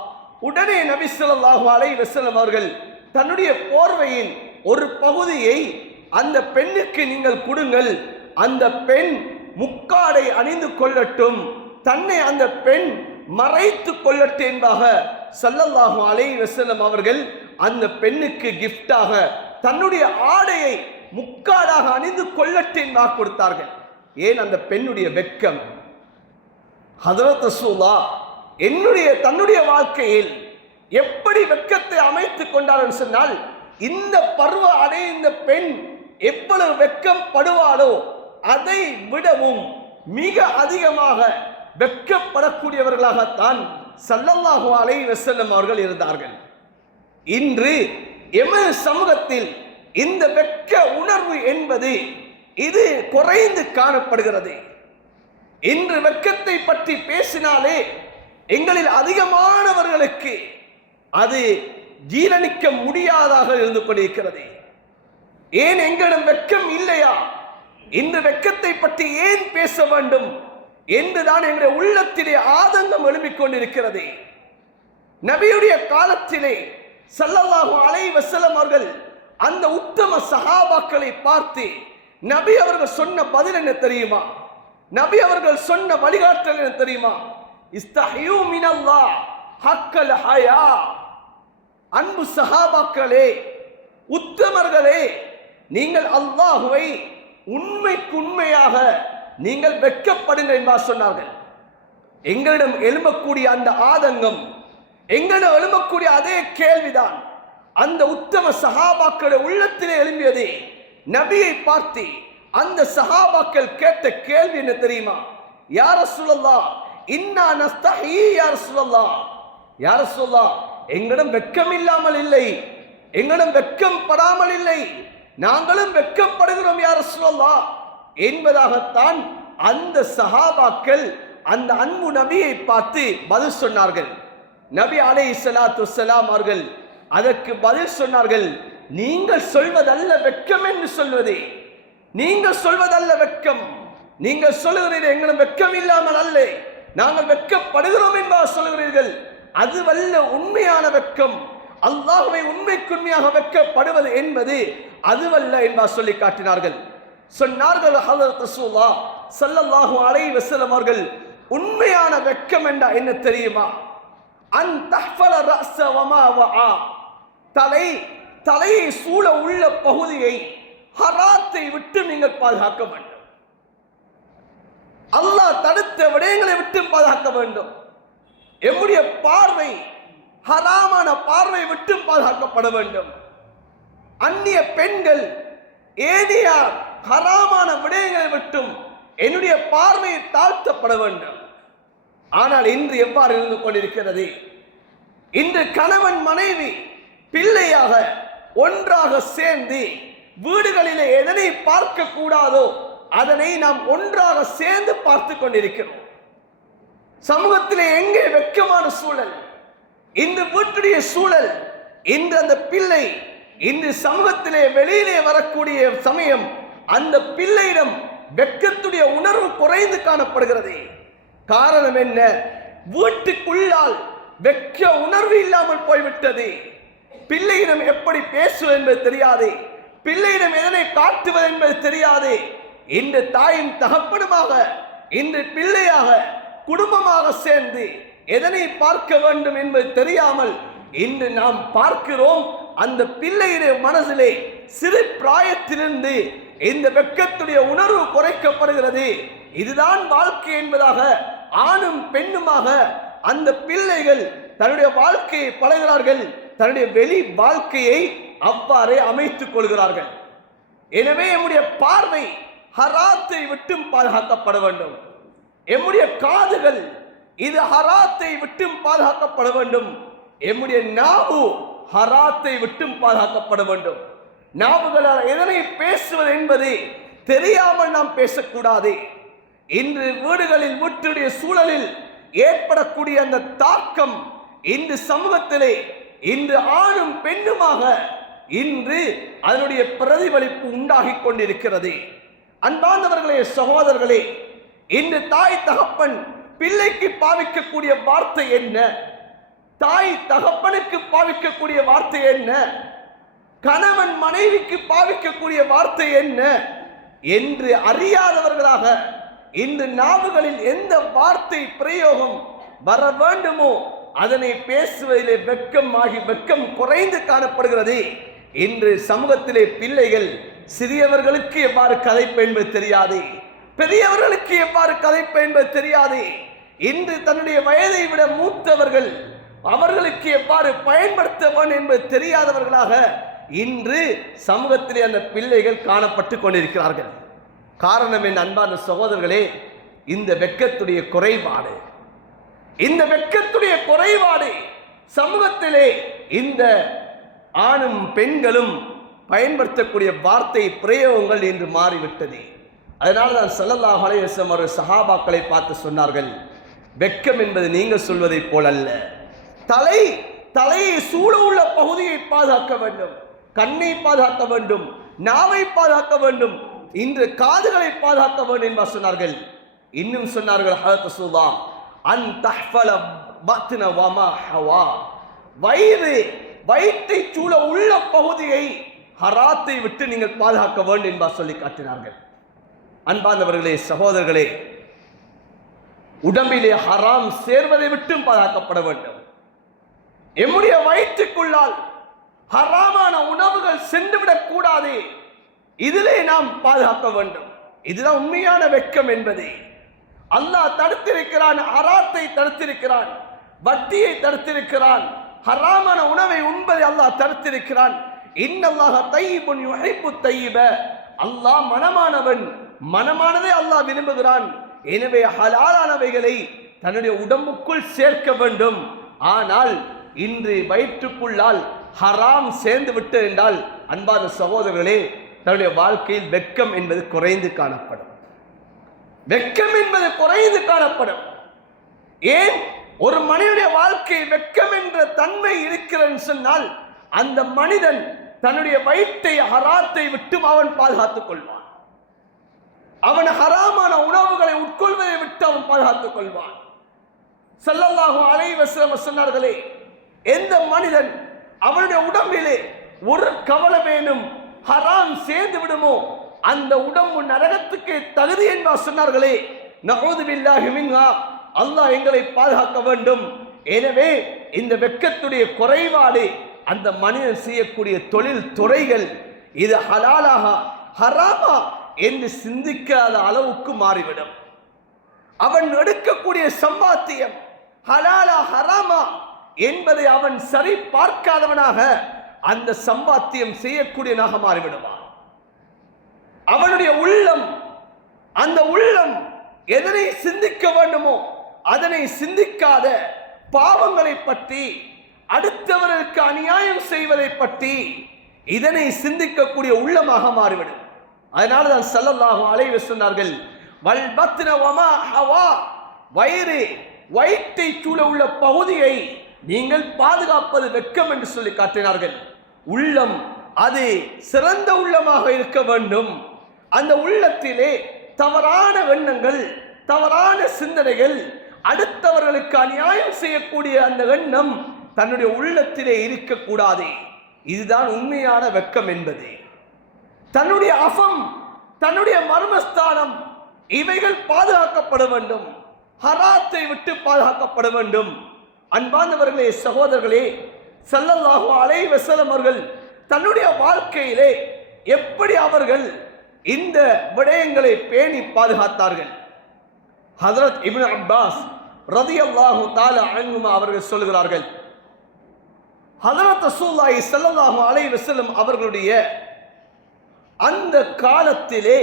உடனே நபி ஸல்லல்லாஹு அலைஹி வஸல்லம் அவர்கள் தன்னுடைய போர்வையின் ஒரு பகுதியை அந்த பெண்ணுக்கு நீங்கள் கொடுங்கள், அந்த பெண் முக்காடை அணிந்து கொள்ளட்டும், தன்னை அந்த பெண் மறைத்து கொள்ளட்டும் என்பதாக ஸல்லல்லாஹு அலைஹி வஸல்லம் அவர்கள் அந்த பெண்ணுக்கு கிஃப்டாக தன்னுடைய ஆடையை முக்காடாக அணிந்து கொள்ளட்டும் என்பதாக கொடுத்தார்கள். ஏன்? அந்த பெண்ணுடைய வெட்கம். ஹதரத் ரசூலுல்லாஹ் தன்னுடைய வாழ்க்கையில் எப்படி வெட்கத்தை அமைத்துக் கொண்டார் என்று சொன்னால், இந்த பருவ அடைந்த பெண் எவ்வளவு வெட்கம் படுவாளோ அதை விடவும் மிக அதிகமாக வெட்கப்படக்கூடியவர்களாகத்தான் ஸல்லல்லாஹு அலைஹி வஸல்லம் அவர்கள் இருந்தார்கள். இன்று எமது சமூகத்தில் இந்த வெட்க உணர்வு என்பது இது குறைந்து காணப்படுகிறது. இன்று வெட்கத்தை பற்றி பேசினாலே எங்களில் அதிகமானவர்களுக்கு அது ஜீரணிக்க முடியாதாக இருந்து கொண்டிருக்கிறது. ஏன் எங்களிடம் வெட்கம் இல்லையா? இந்த வெட்கத்தை பற்றி ஏன் பேச வேண்டும் என்றுதான் எங்களுடைய உள்ளத்திலே ஆதங்கம் எழுப்பிக் கொண்டிருக்கிறது. நபியுடைய காலத்திலே ஸல்லல்லாஹு அலைஹி வஸல்லம் அவர்கள் அந்த உத்தம சஹாபாக்களை பார்த்து நபி அவர்கள் சொன்ன பதில் என்ன தெரியுமா? நபி அவர்கள் சொன்ன வழிகாட்டல் என்ன தெரியுமா? இஸ்தஹியூ மினல்லாஹ் ஹக்கல் ஹயா. அன்பு சஹாபாக்களே, உத்தமர்களே, நீங்கள் அல்லாஹுவை உண்மைக்கு உண்மையாக நீங்கள் வெட்கப்படுங்கள் என்பார் சொன்னார்கள். எங்களிடம் எழும்பக்கூடிய அந்த ஆதங்கம், எங்களிடம் எழும்பக்கூடிய அதே கேள்விதான் அந்த உத்தம சஹாபாக்களுடைய உள்ளத்திலே எழும்பியது. நபியை பார்த்து அந்த சஹாபாக்கள் கேட்ட கேள்வி என்ன தெரியுமா? யா ரசூலல்லாஹ், இன்னா நஸ்தஹி யா ரசூலல்லாஹ். யா ரசூலல்லாஹ், எங்களிடம் வெட்கம் இல்லாமல் இல்லை, எங்களிடம் வெட்கம் படாமல் இல்லை, நாங்களும் வெட்கப்படுகிறோம் யா ரசூலல்லாஹ் என்பதாகத்தான் அந்த சஹாபாக்கள் அந்த அன்பு நபியை பார்த்து பதில் சொன்னார்கள். நபி அலைஹிஸ்ஸலாத்து வஸ்ஸலாம் அவர்கள் அதற்கு பதில் சொன்னார்கள், நீங்கள் சொல்வதல்ல வெட்கம் என்று சொல்வது, நீங்கள் சொல்வதல்ல வெட்கம். நீங்கள் சொல்லுகிறீர்கள் எங்களும் வெட்கம் இல்லாமல் அல்ல, நாங்கள் வெட்கப்படுகிறோம் என்பதாக சொல்லுகிறீர்கள், அதுவல்ல உண்மையான வெட்கம். அல்லாஹ்வை உண்மைக்குண்மையாக வெட்கப்படுவது என்பது அதுவல்ல என்பதாக சொல்லி காட்டினார்கள். சொன்னார்கள் ஹதரத் ரசூலுல்லாஹ் ஸல்லல்லாஹு அலைஹி வஸல்லம் அவர்கள், உண்மையான வெட்கம் என்றால் என்ன தெரியுமா? அன் தஹ்ஃபல ரஅஸ வமா வஆ. தலையை சூழ உள்ள பகுதியை ஹராத்தை விட்டு நீங்கள் பாதுகாக்க வேண்டும். அல்லாஹ் தடுத்த விடயங்களை விட்டு பாதுகாக்க வேண்டும். எம்முடைய பார்வை ஹராமான பார்வை விட்டு பாதுகாக்கப்பட வேண்டும். அந்நிய பெண்கள் ஏனைய ஹராமான விடயங்களை விட்டும் என்னுடைய பார்வை தாழ்த்தப்பட வேண்டும். ஆனால் இன்று எவ்வாறு இருந்து கொண்டிருக்கிறது? இன்று கணவன் மனைவி பிள்ளையாக ஒன்றாக சேர்ந்து வீடுகளிலே எதனை பார்க்க கூடாதோ அதனை நாம் ஒன்றாக சேர்ந்து பார்த்து கொண்டிருக்கிறோம். சமூகத்திலே எங்கே வெட்கமான சூழல்? இந்த வீட்டுடைய சூழல், இன்று அந்த பிள்ளை இன்று சமூகத்திலே வெளியிலே வரக்கூடிய சமயம் அந்த பிள்ளையிடம் வெட்கத்துடைய உணர்வு குறைந்து காணப்படுகிறது. காரணம் என்ன? வீட்டுக்குள்ளால் வெட்க உணர்வு இல்லாமல் போய்விட்டது. பிள்ளையிடம் எப்படி பேசுவது என்பது தெரியாது, பிள்ளையிடம் எதனை காட்டுவது என்பது தெரியாது. இன்று தாயும் தகப்பனுமாக, இன்று பிள்ளையாக, குடும்பமாக சேர்ந்து எதனை பார்க்க வேண்டும் என்பது தெரியாமல் இன்று நாம் பார்க்கிறோம். அந்த பிள்ளையுடைய மனதிலே சிறு பிராயத்திலிருந்து இந்த வெட்கத்துடைய உணர்வு குறைக்கப்படுகிறது. இதுதான் வாழ்க்கை என்பதாக ஆணும் பெண்ணுமாக அந்த பிள்ளைகள் தன்னுடைய வாழ்க்கையை பழகிறார்கள், தன்னுடைய வெளி வாழ்க்கையை அவ்வாறே அமைத்துக் கொள்கிறார்கள். எனவே நம்முடைய பார்வை ஹராத்தை விட்டும் பாதுகாக்கப்பட வேண்டும். எம்முடைய காதுகள் இது ஹராத்தை விட்டும் பாதுகாக்கப்பட வேண்டும். எம்முடைய நாவு ஹராத்தை விட்டும் பாதுகாக்கப்பட வேண்டும். நாவுகளால் எதனை பேசுவது என்பது தெரியாமல் நாம் பேசக்கூடாது. இன்று வீடுகளில் வீட்டுடைய சூழலில் ஏற்படக்கூடிய அந்த தாக்கம் இன்று சமூகத்திலே இன்று ஆணும் பெண்ணுமாக இன்று அதனுடைய பிரதிபலிப்பு உண்டாகி கொண்டிருக்கிறது. அன்பார்ந்தவர்களே, சகோதரர்களே, இன்று தாய் தகப்பன் பிள்ளைக்கு பாவிக்கக்கூடிய வார்த்தை என்ன? தாய் தகப்பனுக்கு பாவிக்கக்கூடிய வார்த்தை என்ன? கணவன் மனைவிக்கு பாவிக்கக்கூடிய வார்த்தை என்ன என்று அறியாதவர்களாக இன்று நாவுகளில் எந்த வார்த்தை பிரயோகம் வர வேண்டுமோ அதனை பேசுவதிலே வெட்கம் குறைந்து காணப்படுகிறது. இன்று சமூகத்திலே பிள்ளைகள் சிறியவர்களுக்கு எவ்வாறு கதைப்பு என்பது தெரியாது, பெரியவர்களுக்கு எவ்வாறு கதைப்பு என்பது தெரியாது. இன்று தன்னுடைய வயதை விட மூத்தவர்கள் அவர்களுக்கு எவ்வாறு பயன்படுத்த வேண்டும் என்பது தெரியாதவர்களாக இன்று சமூகத்திலே அந்த பிள்ளைகள் காணப்பட்டு கொண்டிருக்கிறார்கள். காரணம் என் அன்பான சகோதரர்களே, இந்த வெட்கத்துடைய குறைபாடு, இந்த வெட்கத்துடைய குறைபாடு சமூகத்திலே இந்த ஆணும் பெண்களும் பயன்படுத்தக்கூடிய வார்த்தை பிரயோகங்கள் இன்று மாறிவிட்டது. அதனால தான் ஸல்லல்லாஹு அலைஹி வஸல்லம் ஒரு சஹாபாக்களை பார்த்து சொன்னார்கள், வெட்கம் என்பது நீங்கள் சொல்வதை போல் அல்ல. தலையை சூழ உள்ள பகுதியை பாதுகாக்க வேண்டும், கண்ணை பாதுகாக்க வேண்டும், நாவை பாதுகாக்க வேண்டும், இன்று காதுகளை பாதுகாக்க வேண்டும் என்று சொன்னார்கள். இன்னும் சொன்னார்கள், ஹதரத் ரசூலுல்லாஹ், அன் தஹ்ஃபல பத்ன வமா ஹவா, வயிற்றை சூழ உள்ள பகுதியை ஹராத்தை விட்டு நீங்கள் பாதுகாக்க வேண்டும் என்பா சொல்லி காட்டினார்கள். அன்பார்ந்தவர்களே, சகோதரர்களே, உடம்பிலே ஹராம் சேர்வதை விட்டும் பாதுகாக்கப்பட வேண்டும். எம்முடைய வயிற்றுக்குள்ளால் ஹராமான உணவுகள் சென்றுவிடக் கூடாது, இதிலே நாம் பாதுகாக்க வேண்டும். இதுதான் உண்மையான வெட்கம் என்பது. அல்லாஹ் தடுத்திருக்கிறான், ஹராத்தை தடுத்திருக்கிறான், வட்டியை தடுத்திருக்கிறான், ஹராமான உணவை உண்பதை அல்லாஹ் தடுத்திருக்கிறான். இன்னல்லாஹ தய்யிபுன் யுஹிப்பு தய்யிப, அல்லாஹ் மனமானவன், மனமானதை அல்லாஹ் விரும்புகிறான். எனவே ஹலாலானவைகளை தன்னுடைய உடம்புக்குள் சேர்க்க வேண்டும். ஆனால் இன்று வயிற்றுக்குள்ளால் ஹராம் சேர்ந்து விட்டு என்றால் அன்பான சகோதரர்களே, தன்னுடைய வாழ்க்கையில் வெட்கம் என்பது குறைந்து காணப்படும். வெட்கம் என்பது குறைந்து காணப்படும். ஏன்? ஒரு மனிதனுடைய வாழ்க்கை வெட்கம் என்ற தன்மை இருக்கிறது சொன்னால் அந்த மனிதன் தன்னுடைய வயிற்றை ஹராத்தை விட்டு அவன் பாதுகாத்துக் கொள்வான். அவன் ஹராமான உணவுகளை உட்கொள்வதை விட்டு அவன் பாதுகாத்துக் கொள்வான். ஸல்லல்லாஹு அலைஹி வஸல்லம் சொன்னார்களே, எந்த மனிதன் அவனுடைய உடம்பிலே ஒரு கவலமேனும் ஹராம் சேர்ந்து விடுமோ அந்த உடம்பு நரகத்துக்கு தகுதி என்பா சொன்னார்களே. நஊது பில்லாஹி மின்ஹா, அல்லாஹ் எங்களை பாதுகாக்க வேண்டும். எனவே இந்த வெட்கத்துடைய குறைபாடு அந்த மனிதன் செய்யக்கூடிய தொழில் துறைகள் இது ஹலாலாக ஹராமா என்று சிந்திக்காத அளவுக்கு மாறிவிடும். அவன் எடுக்கக்கூடிய சம்பாத்தியம் ஹலாலா ஹராமா என்பதை அவன் சரி பார்க்காதவனாக அந்த சம்பாத்தியம் செய்யக்கூடியவனாக மாறிவிடுவான். அவனுடைய உள்ளம், அந்த உள்ளம் எதனை சிந்திக்க வேண்டுமோ அதனை சிந்திக்காத பாவங்களை பற்றி, அடுத்தவர்களுக்கு அநியாயம் செய்வதை பற்றி இதனை சிந்திக்கக்கூடிய உள்ளமாக மாறிவிடும். அதனால தான் ஸல்லல்லாஹு அலைஹி வஸல்லம் சொன்னார்கள், வல் பத்ன வமா ஹவா, வயிற்றை சூழ உள்ள பகுதியை நீங்கள் பாதுகாப்பது வெட்கம் என்று சொல்லி காட்டினார்கள். உள்ளம் அது சிறந்த உள்ளமாக இருக்க வேண்டும். அந்த உள்ளத்திலே தவறான எண்ணங்கள், தவறான சிந்தனைகள், அடுத்தவர்களுக்கு அநியாயம் செய்யக்கூடிய அந்த எண்ணம் தன்னுடைய உள்ளத்திலே இருக்கக்கூடாது. இதுதான் உண்மையான வெட்கம் என்பது. தன்னுடைய அஃபம், தன்னுடைய மர்மஸ்தானம், இவைகள் பாதுகாக்கப்பட வேண்டும். ஹராத்தை விட்டு பாதுகாக்கப்பட வேண்டும். அன்பானவர்களே, சகோதரர்களே, ஸல்லல்லாஹு அலைஹி வஸல்லம் அவர்கள் தன்னுடைய வாழ்க்கையிலே எப்படி அவர்கள் இந்த விடயங்களை பேணி பாதுகாத்தார்கள்? ஹஜ்ரத் இப்னு அப்பாஸ் ரலியல்லாஹு தஆலா அன்ஹுமா அவர்கள் சொல்கிறார்கள், ஹஜ்ரத் ரசூலுல்லாஹி ஸல்லல்லாஹு அலைஹி வஸல்லம் அவர்களுடைய அந்த காலத்திலே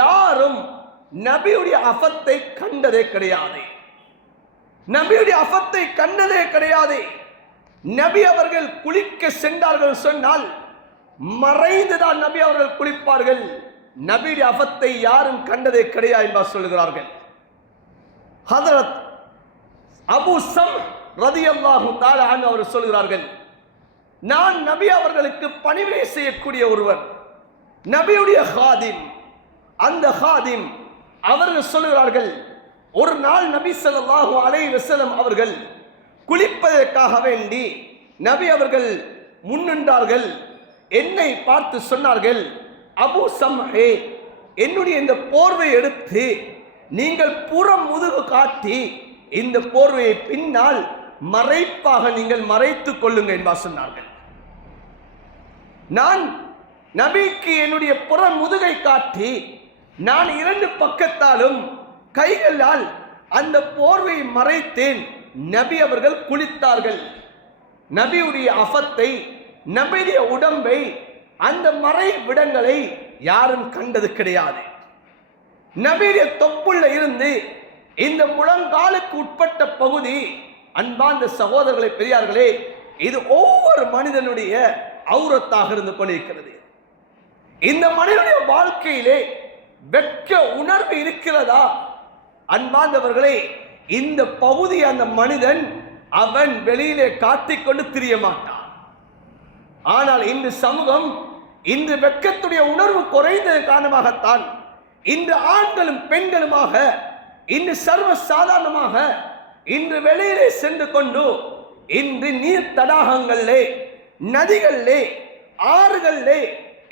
யாரும் நபியுடைய அஃபத்தை கண்டதே கிடையாது. நபியுடைய அஃபத்தை கண்டதே கிடையாது. நபி அவர்கள் குளிக்க சென்றார்கள் சொன்னால் மறைந்துதான் நபி அவர்கள் குளிப்பார்கள். நபியுடைய அஃபத்தை யாரும் கண்டதே கிடையாது என்று சொல்கிறார்கள். ஹஜ்ரத் அபூ சம் ரலியல்லாஹு தஆலா அன்ஹு அவர்கள் சொல்கிறார்கள், நான் நபி அவர்களுக்கு பணிவிடை செய்யக்கூடிய ஒருவர், நபியுடைய ஹாதிம். அந்த ஹாதிம் அவர்கள் சொல்கிறார்கள், ஒரு நாள் நபி ஸல்லல்லாஹு அலைஹி வஸல்லம் அவர்கள் குளிப்பதற்காக வேண்டி நபி அவர்கள் முன்னின்றார்கள். என்னை பார்த்து சொன்னார்கள், அபூ சம்ஹே, என்னுடைய இந்த போர்வை எடுத்து நீங்கள் புறம் முதுகு காட்டி இந்த போர்வையை பின்னால் மறைப்பாக நீங்கள் மறைத்துக் கொள்ளுங்கள் என்பார் சொன்னார்கள். நான் நபிக்கு என்னுடைய புறம் முதுகை காட்டி நான் இரண்டு பக்கத்தாலும் கைகளால் அந்த போர்வையை மறைத்தேன். நபி அவர்கள் குளித்தார்கள். நபியுடைய அஃபத்தை, நபியுடைய உடம்பை, அந்த மறை விடங்களை யாரும் கண்டது கிடையாது. நபியுடைய தொப்புள்ள இருந்து இந்த முழங்காலுக்கு உட்பட்ட பகுதி, அன்பார்ந்த சகோதரர்களே, பெரியார்களே, இது ஒவ்வொரு மனிதனுடைய ஔரத்தாக இருந்து கொண்டிருக்கிறது. இந்த மனிதனுடைய வாழ்க்கையிலே வெட்க உணர்வு இருக்கிறதா? அன்பார்ந்தவர்களே, இந்த பகுதி அந்த மனிதன் அவன் வெளியிலே காட்டிக்கொண்டு திரிய மாட்டான். ஆனால் இந்த சமூகம் இந்த வெட்கத்துடைய உணர்வு குறைந்தது காரணமாகத்தான் இந்த ஆண்களும் பெண்களுமாக இன்று சர்வ சாதாரணமாக இன்று வெளியிலே சென்று கொண்டு இன்று நீர் தடாகங்களிலே, நதிகளிலே, ஆறுகளிலே,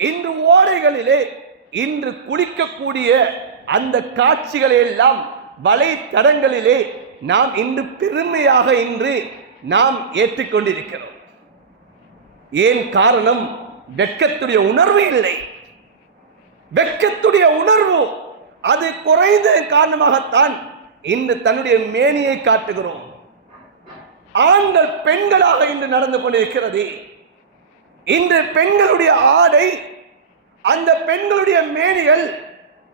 இன்று ஓடைகளிலே இன்று குளிக்கக்கூடிய அந்த காட்சிகளை எல்லாம் வலைத்தடங்களிலே நாம் இன்று பெருமையாக இன்று நாம் ஏற்றுக்கொண்டிருக்கிறோம். ஏன் காரணம்? வெட்கத்துடைய உணர்வு இல்லை. வெட்கத்துடைய உணர்வு அது குறைந்த காரணமாகத்தான் இன்று தன்னுடைய மேனியை காட்டுகிறோம். ஆண்கள் பெண்களாக இன்று நடந்து கொண்டிருக்கிறது. இன்று பெண்களுடைய ஆடை, அந்த பெண்களுடைய மேனிகள்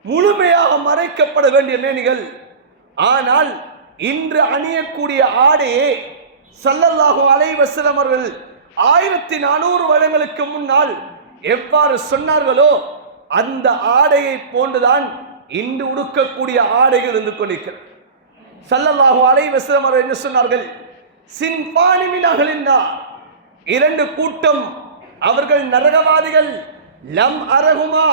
முழுமையாக மறைக்கப்பட வேண்டிய மேனிகள். ஆனால் இன்று அணியக்கூடிய ஆடையே ஸல்லல்லாஹு அலைஹி வஸல்லம் அவர்கள் 1400 வருடங்களுக்கு முன்னால் எவ்வாறு சொன்னார்களோ அந்த ஆடையை போன்றுதான் இன்று உடுக்கக்கூடிய ஆடைகள் இருந்து கொண்டிருக்கிறது. ஸல்லல்லாஹு அலைஹி வஸல்லம் அவர்கள் என்ன சொன்னார்கள்? சின்பானி மின் அஹ்லின் நார், இரண்டு கூட்டம் அவர்கள் நரகவாதிகள். லம் அரகுமா,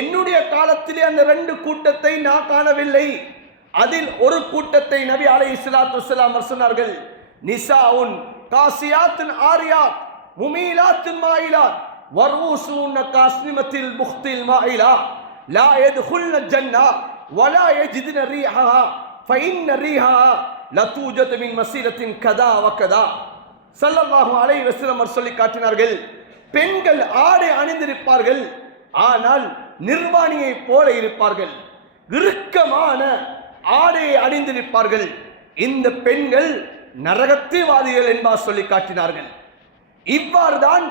என்னுடைய காலத்திலே அந்த ரெண்டு கூட்டத்தை நான் காணவில்லை. அதில் ஒரு கூட்டத்தை நபி அலைஹிஸ்ஸலாத்து வஸ்ஸலாம் சொன்னார்கள், நிசாஉன் காசியாத்துன் ஆரியாத் முமீலாத்துன் மாயிலாத் வர்ஊசுன் காஸ்னிமத்தில் புக்தில் மாயிலா லா யத்குல்ன ஜன்னா வலா யஜிதுன ரீஹஹா ஃபஇன்ன ரீஹஹா லதூஜது மின் மஸீரத்தின் கதா வகதா. ஸல்லல்லாஹு அலைஹி வஸல்லம் சொல்லி காட்டினார்கள், பெண்கள் ஆடை அணிந்திருப்பார்கள், ஆனால் நிர்வாணியை போல இருப்பார்கள். இறுக்கமான ஆடையை அணிந்திருப்பார்கள். இந்த பெண்கள் நரகத்திவாதிகள் என்பார் சொல்லி காட்டினார்கள். இவ்வாறுதான்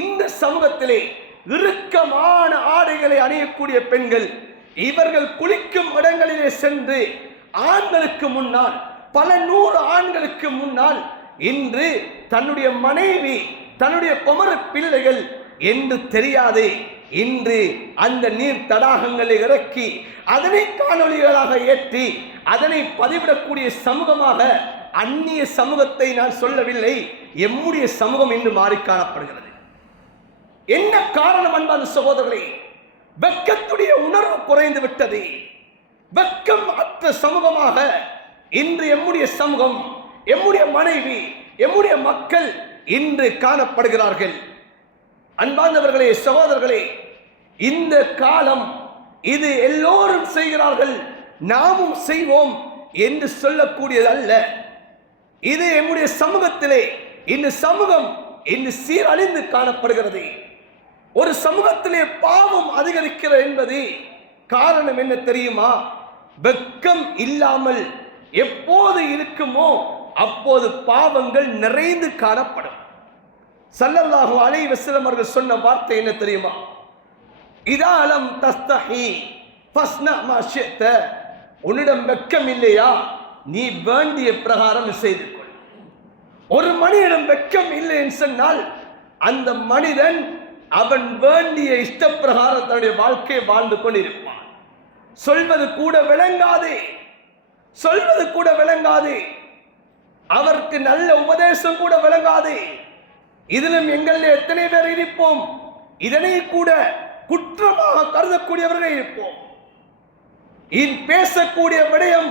இந்த சமூகத்திலே இறுக்கமான ஆடைகளை அணியக்கூடிய பெண்கள், இவர்கள் குளிக்கும் இடங்களிலே சென்று ஆண்களுக்கு முன்னால், பல 100 ஆண்களுக்கு முன்னால் இன்று தன்னுடைய மனைவி, தன்னுடைய குமர பிள்ளைகள் என்று தெரியாது இன்று அந்த நீர் தடாகங்களை இறக்கி அதனை காணொளிகளாக ஏற்றி அதனை பதிவிடக்கூடிய சமூகமாக அந்நிய சமூகத்தை நான் சொல்லவில்லை, எம்முடைய சமூகம் இன்று மாறி காணப்படுகிறது. என்ன காரணம் அன்பான சகோதரர்களே? வெட்கத்துடைய உணர்வு குறைந்து விட்டது. வெட்கம் அற்ற சமூகமாக இன்று எம்முடைய சமூகம், எம்முடைய மனைவி, எம்முடைய மக்கள் இன்று காணப்படுகிறார்கள். அன்பார்ந்தவர்களே, சகோதரர்களே, இந்த காலம் இது எல்லோரும் செய்கிறார்கள், நாமும் செய்வோம் என்று சொல்லக்கூடியது அல்ல. இது எம்முடைய சமூகத்திலே இந்த சமூகம் இன்று சீரழிந்து காணப்படுகிறது. ஒரு சமூகத்திலே பாவம் அதிகரிக்கிறது என்பது காரணம் என்ன தெரியுமா? வெட்கம் இல்லாமல் எப்போது இருக்குமோ அப்போது பாவங்கள் நிறைந்து காணப்படும். ஸல்லல்லாஹு அலைஹி வஸல்லம் அவர்கள் சொன்ன வார்த்தை என்ன தெரியுமா? இதா லம் தஸ்தஹி ஃபஸ்னா மா ஷிஅத. உன்னிடம் வெட்கம் இல்லையா, நீ வேண்டிய பிரகாரம் செய்து கொள். ஒரு மனிதனிடம் வெட்கம் இல்லை என்று சொன்னால் அந்த மனிதன் அவன் வேண்டிய இஷ்ட பிரகாரம் தன்னுடைய வாழ்க்கையை வாழ்ந்து கொண்டிருப்பான். சொல்வது கூட விளங்காது, சொல்வது கூட விளங்காது, அவருக்கு நல்ல உபதேசம் கூட விளங்காது. இதிலும் எங்களில் எத்தனை பேர் இருப்போம், இதனை கூட குற்றமாக கருதக்கூடியவர்கள் இருப்போம். பேசக்கூடிய விடயம்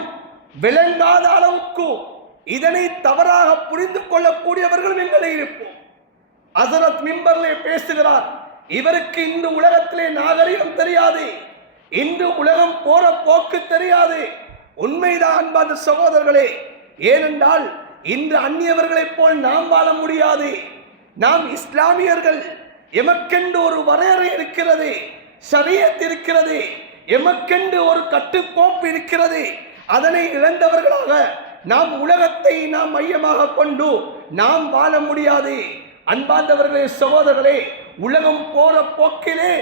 விளங்காத அளவுக்கு இதனை தவறாக புரிந்து கொள்ளக்கூடியவர்கள் எங்களை இருப்போம். ஹஸரத் மிம்பர்லே பேசுகிறார், இவருக்கு இந்த உலகத்திலே நாகரிகம் தெரியாது, இன்று உலகம் போற போக்கு தெரியாது. உண்மைதான் அன்பார்ந்த சகோதரர்களே. ஏனென்றால் இன்று அந்நியவர்களைப் போல் நாம் வாழ முடியாது. நாம் இஸ்லாமியர்கள், எமக்கென்று ஒரு வரையறை இருக்கிறது, ஷரியத் இருக்கிறது, எமக்கென்று ஒரு கட்டுக்கோப்பு இருக்கிறது. அதனை இழந்தவர்களாக நாம் உலகத்தை நாம் மையமாக கொண்டு நாம் வாழ முடியாது. அன்பார்ந்தவர்களே, சகோதரர்களே, உலகம் போற போக்கிலே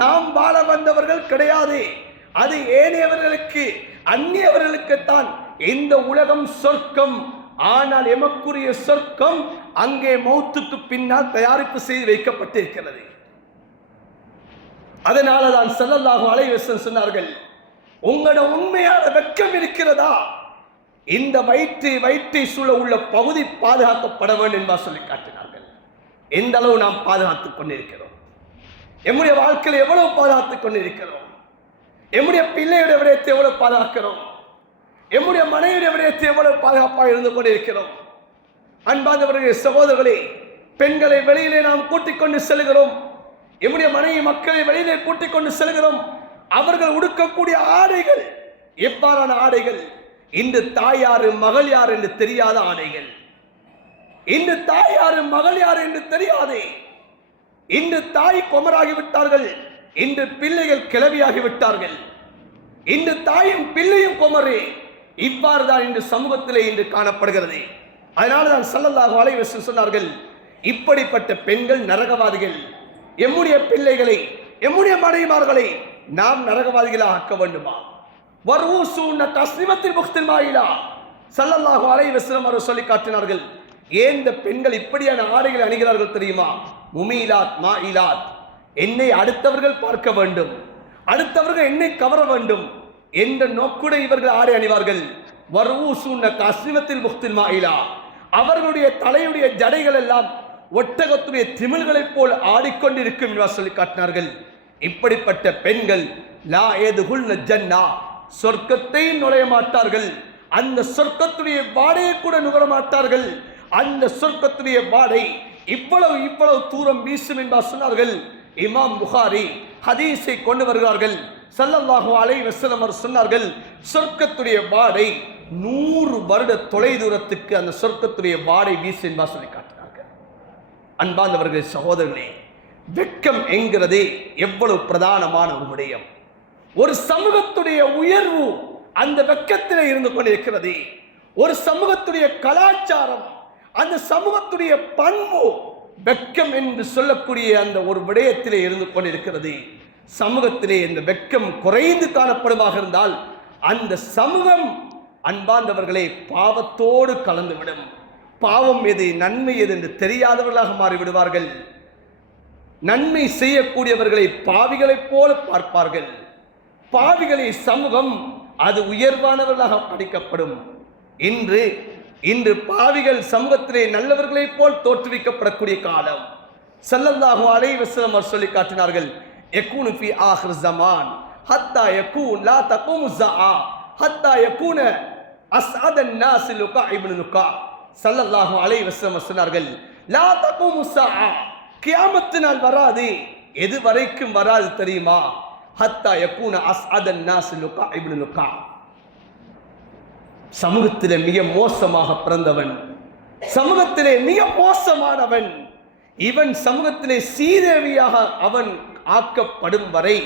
நாம் வாழ வந்தவர்கள் கிடையாது. அது ஏனையவர்களுக்கு, அந்நியவர்களுக்குத்தான் இந்த உலகம் சொர்க்கம். ஆனால் எமக்குரிய சொர்க்கம் அங்கே மௌத்துக்கு பின்னால் தயாரிப்பு செய்து வைக்கப்பட்டிருக்கிறது. அதனாலதான் ஸல்லல்லாஹு அலைஹி வஸல்லம் சொன்னார்கள், உங்களோட உண்மையான வெட்கம் இருக்கிறதா, இந்த வயிற்றை சூழ உள்ள பகுதி பாதுகாக்கப்பட வேண்டும் என்பா சொல்லி காட்டினார்கள். எந்த அளவு நாம் பாதுகாத்துக் கொண்டிருக்கிறோம், எம்முடைய வாழ்க்கையில் எவ்வளவு பாதுகாத்துக் கொண்டிருக்கிறோம், எம்முடைய பிள்ளையுடைய விடயத்தை எவ்வளவு பாதுகாக்கிறோம், எம்முடைய மனைவியுடைய விடயத்தை எவ்வளவு பாதுகாப்பாக இருந்து கொண்டிருக்கிறோம். அன்பார்ந்தவர்களே, சகோதரர்களே, பெண்களை வெளியிலே நாம் கூட்டிக் கொண்டு செல்கிறோம், எம்முடைய மனைவி மக்களை வெளியிலே கூட்டிக் கொண்டு செல்கிறோம். அவர்கள் உடுக்கக்கூடிய ஆடைகள் எவ்வாறான ஆடைகள்? இன்று தாய் யாரு மகள் யார் என்று தெரியாத ஆடைகள். இன்று தாய் யாரு மகள் யார் என்று தெரியாது. இன்று தாய் குமராகிவிட்டார்கள், இன்று பிள்ளைகள் கிளவியாகிவிட்டார்கள். இன்று தாயும் பிள்ளையும் குமரே. இவ்வாறு தான் இன்று சமூகத்திலே இன்று காணப்படுகிறது. அதனால்தான் ஸல்லல்லாஹு அலைஹி வஸல்லம் சொன்னார்கள், இப்படிப்பட்ட பெண்கள் நரகவாதிகள். எம்முடைய பிள்ளைகளை, எம்முடைய மனைவிமார்களை நாம் நரகவாதிகளாக ஆக்க வேண்டுமா? வர்ஊசுன தஸ்லிமத்தில் முக்தில் மாயிலா. ஸல்லல்லாஹு அலைஹி வஸல்லம் அவர்கள் சொல்லி காட்டினார்கள், ஏன் இந்த பெண்கள் இப்படியான ஆடைகளை அணிகிறார்கள் தெரியுமா? முமீலாத் மாயிலாத். என்னை அடுத்தவர்கள் பார்க்க வேண்டும், அடுத்தவர்கள் என்னை கவர வேண்டும் என்ற நோக்குடன் இவர்கள் ஆடை அணிவார்கள். வர்ஊசுன தஸ்லிமத்தில் முக்தில் மாயிலா. அவர்களுடைய தலையுடைய ஜடைகள் எல்லாம் ஒட்டகத்துடைய திமில்களைப் போல் ஆடிக்கொண்டிருக்கும் என்று சொல்லி காட்டினார்கள். இப்படிப்பட்ட பெண்கள் லா யதுகுல்ன ஜன்னா, சொர்க்கத்தை நுழைய மாட்டார்கள். அந்த சொர்க்கத்துடைய வாடையை கூட நுகர மாட்டார்கள். அந்த சொர்க்கத்துடைய வாடை இவ்வளவு தூரம் வீசும் என்று சொன்னார்கள். இமாம் புகாரி ஹதீஸை கொண்டு வருகிறார்கள். ஸல்லல்லாஹு அலைஹி வஸல்லம் அவர் சொன்னார்கள், சொர்க்கத்துடைய வாடை 100 வருட தொலை தூரத்துக்கு அந்த சொர்க்கத்துடைய வாடை வீசு என்பா சொல்லி காட்டினார்கள். அன்பார்ந்தவர்களே, சகோதரர்களே, வெட்கம் என்கிறது எவ்வளவு பிரதானமான ஒரு விடயம். ஒரு சமூகத்துடைய உயர்வு அந்த வெட்கத்திலே இருந்து கொண்டிருக்கிறது. ஒரு சமூகத்துடைய கலாச்சாரம், அந்த சமூகத்துடைய பண்பு வெட்கம் என்று சொல்லக்கூடிய அந்த ஒரு விடயத்திலே இருந்து கொண்டிருக்கிறது. சமூகத்திலே இந்த வெட்கம் குறைந்து காணப்படுமாக இருந்தால் அந்த சமூகம் அன்பார்ந்தவர்களே பாவத்தோடு கலந்துவிடும். பாவம் எது நன்மை எது என்று தெரியாதவர்களாக மாறிவிடுவார்கள். நன்மை செய்யக்கூடியவர்களை பாவிகளைப் போல பார்ப்பார்கள். பாவிகளை சமூகம் அது உயர்வானவர்களாக படிக்கப்படும். இன்று பாவிகள் சமூகத்திலே நல்லவர்களைப் போல் தோற்றுவிக்கப்படக்கூடிய காலம். ஸல்லல்லாஹு அலைஹி வஸல்லம் அவர் சொல்லி காட்டினார்கள், யகூனு ஃபீ ஆஹிர் ஸமான் ஹத்தா யகூன் லா தகூமு ஸஆ ஹத்தா யகூன அஸ்அதன் நாஸ் லுகா இப்னு லுகா. ஸல்லல்லாஹு அலைஹி வஸல்லம் சொன்னார்கள், லா தகூமு ஸாஅ, கியாமத் நாள் வராது. எது வரைக்கும் வராது தெரியுமா? ஹத்தா யகூன அஸ்அதன் நாஸ் லுகா இப்னு லுகா, சமூகத்திலே மிக மோசமாக பிறந்தவன், சமூகத்திலே மிக மோசமானவன், இவன் சமூகத்திலே சீதேவியாக அவன் ஆக்கப்படும் வரை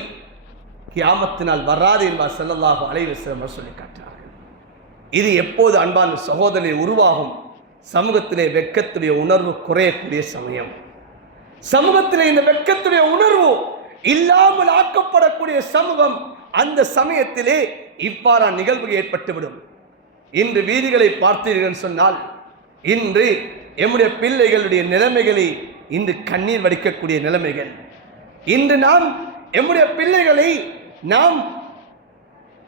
கியாமத்தினால் வராது என்பார் ஸல்லல்லாஹு அலைஹி வஸல்லம் சொல்லி காட்டினார்கள். இது எப்போது அன்பான சகோதரனை உருவாகும்? சமூகத்திலே வெட்கத்துடைய உணர்வு குறையக்கூடிய சமயம், சமூகத்திலே இந்த வெட்கத்துடைய உணர்வு இல்லாமல் ஆக்கப்படக்கூடிய சமூகம், அந்த சமயத்திலே இவ்வாறான நிகழ்வு ஏற்பட்டுவிடும். இன்று வீதிகளை பார்த்தீர்கள் சொன்னால், இன்று எம்முடைய பிள்ளைகளுடைய நிலைமைகளை இன்று கண்ணீர் வடிக்கக்கூடிய நிலைமைகள். இன்று நாம் எம்முடைய பிள்ளைகளை நாம்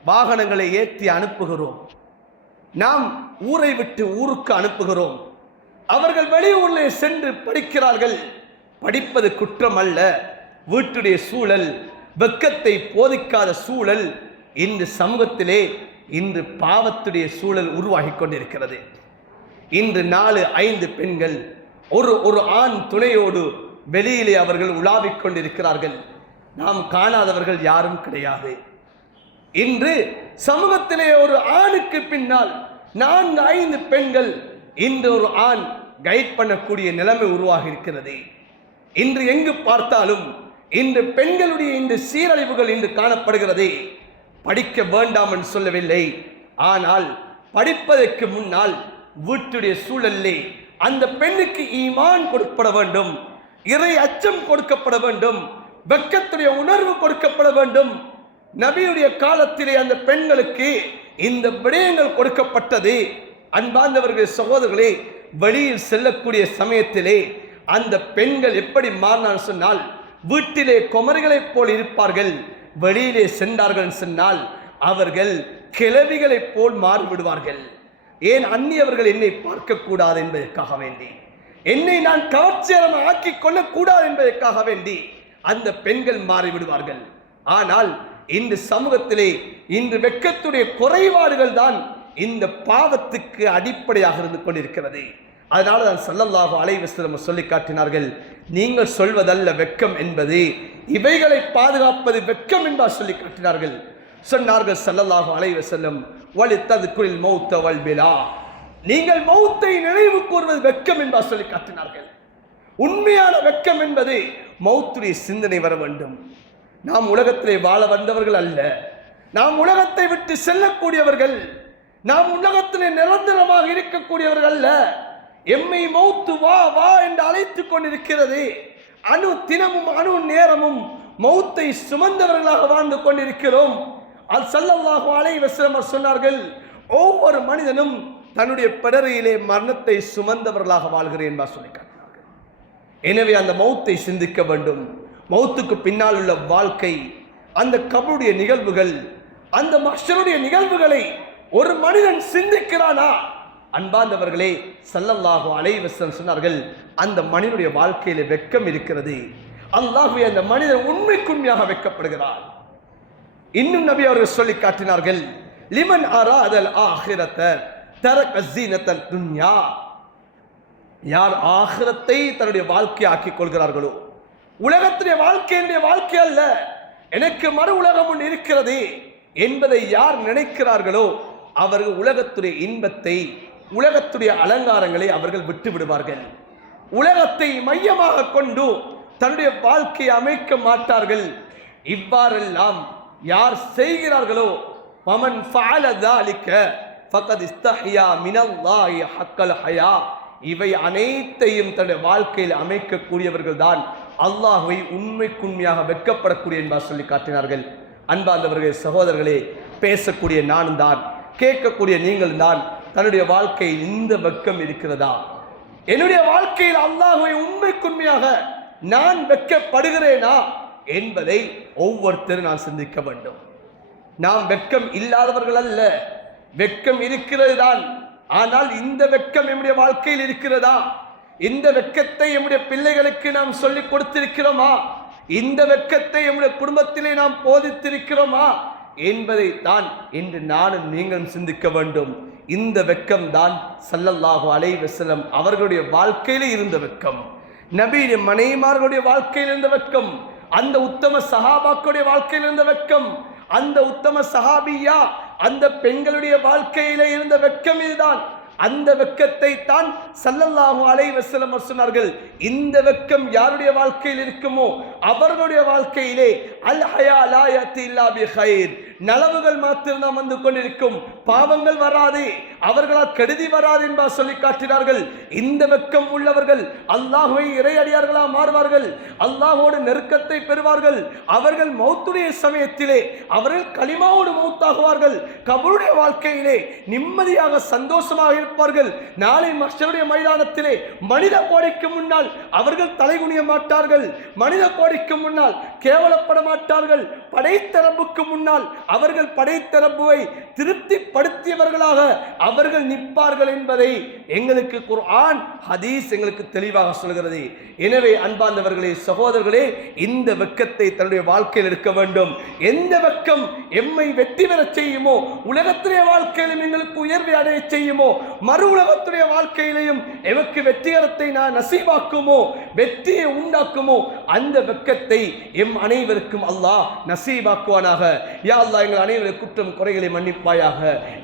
வாகனங்களை ஏற்றி அனுப்புகிறோம், நாம் ஊரை விட்டு ஊருக்கு அனுப்புகிறோம். அவர்கள் வெளியூரிலே சென்று படிக்கிறார்கள். படிப்பது குற்றம் அல்ல. வீட்டுடைய சூழல், வெட்கத்தை போதிக்காத சூழல் இன்று சமூகத்திலே இன்று பாவத்துடைய சூழல் உருவாகி கொண்டிருக்கிறது. இன்று 4-5 பெண்கள் ஒரு ஆண் துணையோடு வெளியிலே அவர்கள் உலாவிக் கொண்டிருக்கிறார்கள். நாம் காணாதவர்கள் யாரும் கிடையாது. இன்று சமூகத்திலே ஒரு ஆணுக்கு பின்னால் 4-5 பெண்கள் இன்று ஒரு ஆண் கைட் பண்ணக்கூடிய நிலைமை உருவாகி இருக்கிறது. இன்று எங்கு பார்த்தாலும் இன்று பெண்களுடைய இந்த சீரழிவுகள் இன்று காணப்படுகிறது. படிக்க வேண்டாம் என்று சொல்லவில்லை, ஆனால் படிப்பதற்கு முன்னால் வீட்டுடைய சூழலிலே அந்த பெண்ணுக்கு ஈமான் கொடுக்கப்பட வேண்டும், இறை அச்சம் கொடுக்கப்பட வேண்டும், வெட்கத்துடைய உணர்வு கொடுக்கப்பட வேண்டும். நபியுடைய காலத்திலே அந்த பெண்களுக்கு இந்த விடயங்கள் கொடுக்கப்பட்டது. அன்பார்ந்தவர்கள் சகோதரர்களே, வெளியில் செல்லக்கூடிய சமயத்திலே அந்த பெண்கள் எப்படி மாறினார் சொன்னால், வீட்டிலே குமரிகளைப் போல் இருப்பார்கள், வெளியிலே சென்றார்கள் சொன்னால் அவர்கள் கிழவிகளைப் போல் மாறிவிடுவார்கள். ஏன்? அந்நியவர்கள் என்னை பார்க்கக்கூடாது என்பதற்காக வேண்டி, என்னை நான் கவர்ச்சியரம் ஆக்கிக் கொள்ளக்கூடாது என்பதற்காக வேண்டி அந்த பெண்கள் மாறிவிடுவார்கள். ஆனால் இந்த சமூகத்திலே இன்று வெட்கத்துடைய குறைபாடுகள் தான் இந்த பாவத்துக்கு அடிப்படையாக இருந்து கொண்டிருக்கிறது. அதனால தான் ஸல்லல்லாஹு அலைஹி வஸல்லம் சொல்லி காட்டினார்கள், நீங்கள் சொல்வதல்ல வெட்கம் என்பது, இவைகளை பாதுகாப்பது வெட்கம் என்பார் சொல்லி காட்டினார்கள். சொன்னார்கள் ஸல்லல்லாஹு அலைஹி வஸல்லம், வலித்ததுக்குல் மௌத்த வல் பிலா, நீங்கள் மௌத்தை நினைவு கூர்வது வெட்கம் என்பார் சொல்லி காட்டினார்கள். உண்மையான வெட்கம் என்பது மௌத்துடைய சிந்தனை வர வேண்டும். நாம் உலகத்திலே வாழ வந்தவர்கள் அல்ல, நாம் உலகத்தை விட்டு செல்லக்கூடியவர்கள், நாம் உலகத்திலே நிரந்தரமாக இருக்கக்கூடியவர்கள் அல்ல. எம்மை மௌத்து வா வா என்று அழைத்துக் கொண்டிருக்கிறது. அணு தினமும் அணு நேரமும் மௌத்தை சுமந்தவர்களாக வாழ்ந்து கொண்டிருக்கிறோம். ஸல்லல்லாஹு அலைஹி வஸல்லம் சொன்னார்கள், ஒவ்வொரு மனிதனும் தன்னுடைய பிடரியிலே மரணத்தை சுமந்தவர்களாக வாழ்கிறேன் என்பார் சொல்லி காட்டினார்கள். எனவே அந்த மௌத்தை சிந்திக்க வேண்டும். மௌத்துக்கு பின்னால் உள்ள வாழ்க்கை, அந்த கபருடைய நிகழ்வுகள், அந்த மஹ்ஷருடைய நிகழ்வுகளை ஒரு மனிதன் சிந்திக்கிறானா? அன்பார்ந்தவர்களே, ஸல்லல்லாஹு அலைஹி வஸல்லம் சொன்னார்கள், அந்த மனிதனுடைய வாழ்க்கையில வெட்கம் இருக்கிறது. அல்லாஹ்வே அந்த மனிதன் உண்மைக்குண்மையாக வெட்கப்படுகிறார். இன்னும் நபி அவர்கள் சொல்லி காட்டினார்கள், லிமன் அராதல் ஆஹிரத தரக ஸீனத்தல் துன்யா, யார் ஆகிரத்தை தன்னுடைய வாழ்க்கை ஆக்கிக் கொள்கிறார்களோ, உலகத்துடைய வாழ்க்கையினுடைய வாழ்க்கை அல்ல, எனக்கு மறு உலகம் ஒன்று இருக்கிறது என்பதை யார் நினைக்கிறார்களோ அவர்கள் உலகத்துடைய இன்பத்தை, உலகத்துடைய அலங்காரங்களை அவர்கள் விட்டு விடுவார்கள். உலகத்தை மையமாக கொண்டு தன்னுடைய வாழ்க்கையை அமைக்க மாட்டார்கள். இவ்வாறெல்லாம் யார் செய்கிறார்களோ, பமன் ஃபஅல ذلك فقد استحيا من الله حق الحياء, இவை அனைத்தையும் தன்னுடைய வாழ்க்கையில் அமைக்கக்கூடியவர்கள் தான் அல்லாஹ்வை உண்மைக்குண்மையாக வெட்கப்படக்கூடிய என்பார் சொல்லி காட்டினார்கள். அன்பார்ந்தவர்களே, சகோதரர்களே, பேசக்கூடிய நானும் தான், கேட்கக்கூடிய நீங்கள் தான், தன்னுடைய வாழ்க்கையில் இந்த வெட்கம் இருக்கிறதா? என்னுடைய வாழ்க்கையில் அல்லாஹ்வை உண்மைக்குண்மையாக நான் வெட்கப்படுகிறேனா என்பதை ஒவ்வொருத்தரும் நான் சிந்திக்க வேண்டும். நாம் வெட்கம் இல்லாதவர்கள் அல்ல, வெட்கம் இருக்கிறது தான். ஆனால் இந்த வெட்கம் நம்முடைய வாழ்க்கையில் இருக்கிறதா? இந்த வெட்கத்தை நம்முடைய பிள்ளைகளுக்கு நாம் சொல்லிக் கொடுத்திருக்கிறோமா? இந்த வெட்கத்தை நம்முடைய குடும்பத்திலே நாம் போதித்திருக்கிறோமா என்பதை தான் இன்று நானும் நீங்களும் சிந்திக்க வேண்டும். இந்த வெக்கம் தான் ஸல்லல்லாஹு அலைஹி வஸல்லம் அவர்களுடைய வாழ்க்கையில இருந்த வெக்கம், நபியுடைய மனைவிமார்களுடைய வாழ்க்கையில் இருந்த வெக்கம், அந்த உத்தம சஹாபாக்களுடைய வாழ்க்கையில் இருந்த வெக்கம், அந்த உத்தம சஹாபியா அந்த பெண்களுடைய வாழ்க்கையில இருந்த வெக்கம் இதுதான். அந்த வெக்கத்தை தான் ஸல்லல்லாஹு அலைஹி வஸல்லம் சொன்னார்கள். இந்த வெக்கம் யாருடைய வாழ்க்கையில் இருக்குமோ அவர்களுடைய வாழ்க்கையிலே அல் ஹயா லா யத்தி இல்லா பி கைர், நலவுகள் மாத்திரம் வந்து கொண்டிருக்கும், பாவங்கள் வராது, அவர்களால் கெடுதி வராது என்பார் சொல்லி காட்டினார்கள். இந்த வெக்கம் உள்ளவர்கள் அல்லாஹ்வை இறையடியார்களாக மாறுவார்கள், அல்லாஹ்வோடு நெருக்கத்தை பெறுவார்கள். அவர்கள் மௌத்துடைய சமயத்திலே அவர்கள் கலிமாவோடு மௌத்தாகுவார்கள். கபருடைய வாழ்க்கையிலே நிம்மதியாக சந்தோஷமாக இருப்பார்கள். நாளை மஹ்ஷருடைய மைதானத்திலே மனித கோடிக்கு முன்னால் அவர்கள் தலைகுனிய மாட்டார்கள், மனித கோடிக்கு முன்னால் கேவலப்பட மாட்டார்கள். படைத்த ரப்புக்கு முன்னால் அவர்கள் படைத்த ரப்புவை திருப்திப்படுத்தியவர்களாக அவர்கள் நிற்பார்கள் என்பதை எங்களுக்கு குர்ஆன் ஹதீஸ் எங்களுக்கு தெளிவாக சொல்கிறது. எனவே அன்பார்ந்தவர்களே, சகோதரர்களே, இந்த வெக்கத்தை தன்னுடைய வாழ்க்கையில் இருக்க வேண்டும். எந்த வெக்கம் எம்மை வெற்றி பெறச் செய்யுமோ, உலகத்துடைய வாழ்க்கையிலும் எங்களுக்கு உயர்வை அடைய செய்யுமோ, மறு உலகத்துடைய வாழ்க்கையிலையும் எமக்கு வெற்றிகரத்தை நான் நசீபாக்குமோ, வெற்றியை உண்டாக்குமோ, அந்த வெக்கத்தை எம் அனைவருக்கும் அல்லாஹ் நசீபாக்குவானாக. யா அல்லாஹ், எங்கள் அனைவருடைய குற்றம் குறைகளை மன்னிப்பாயாக,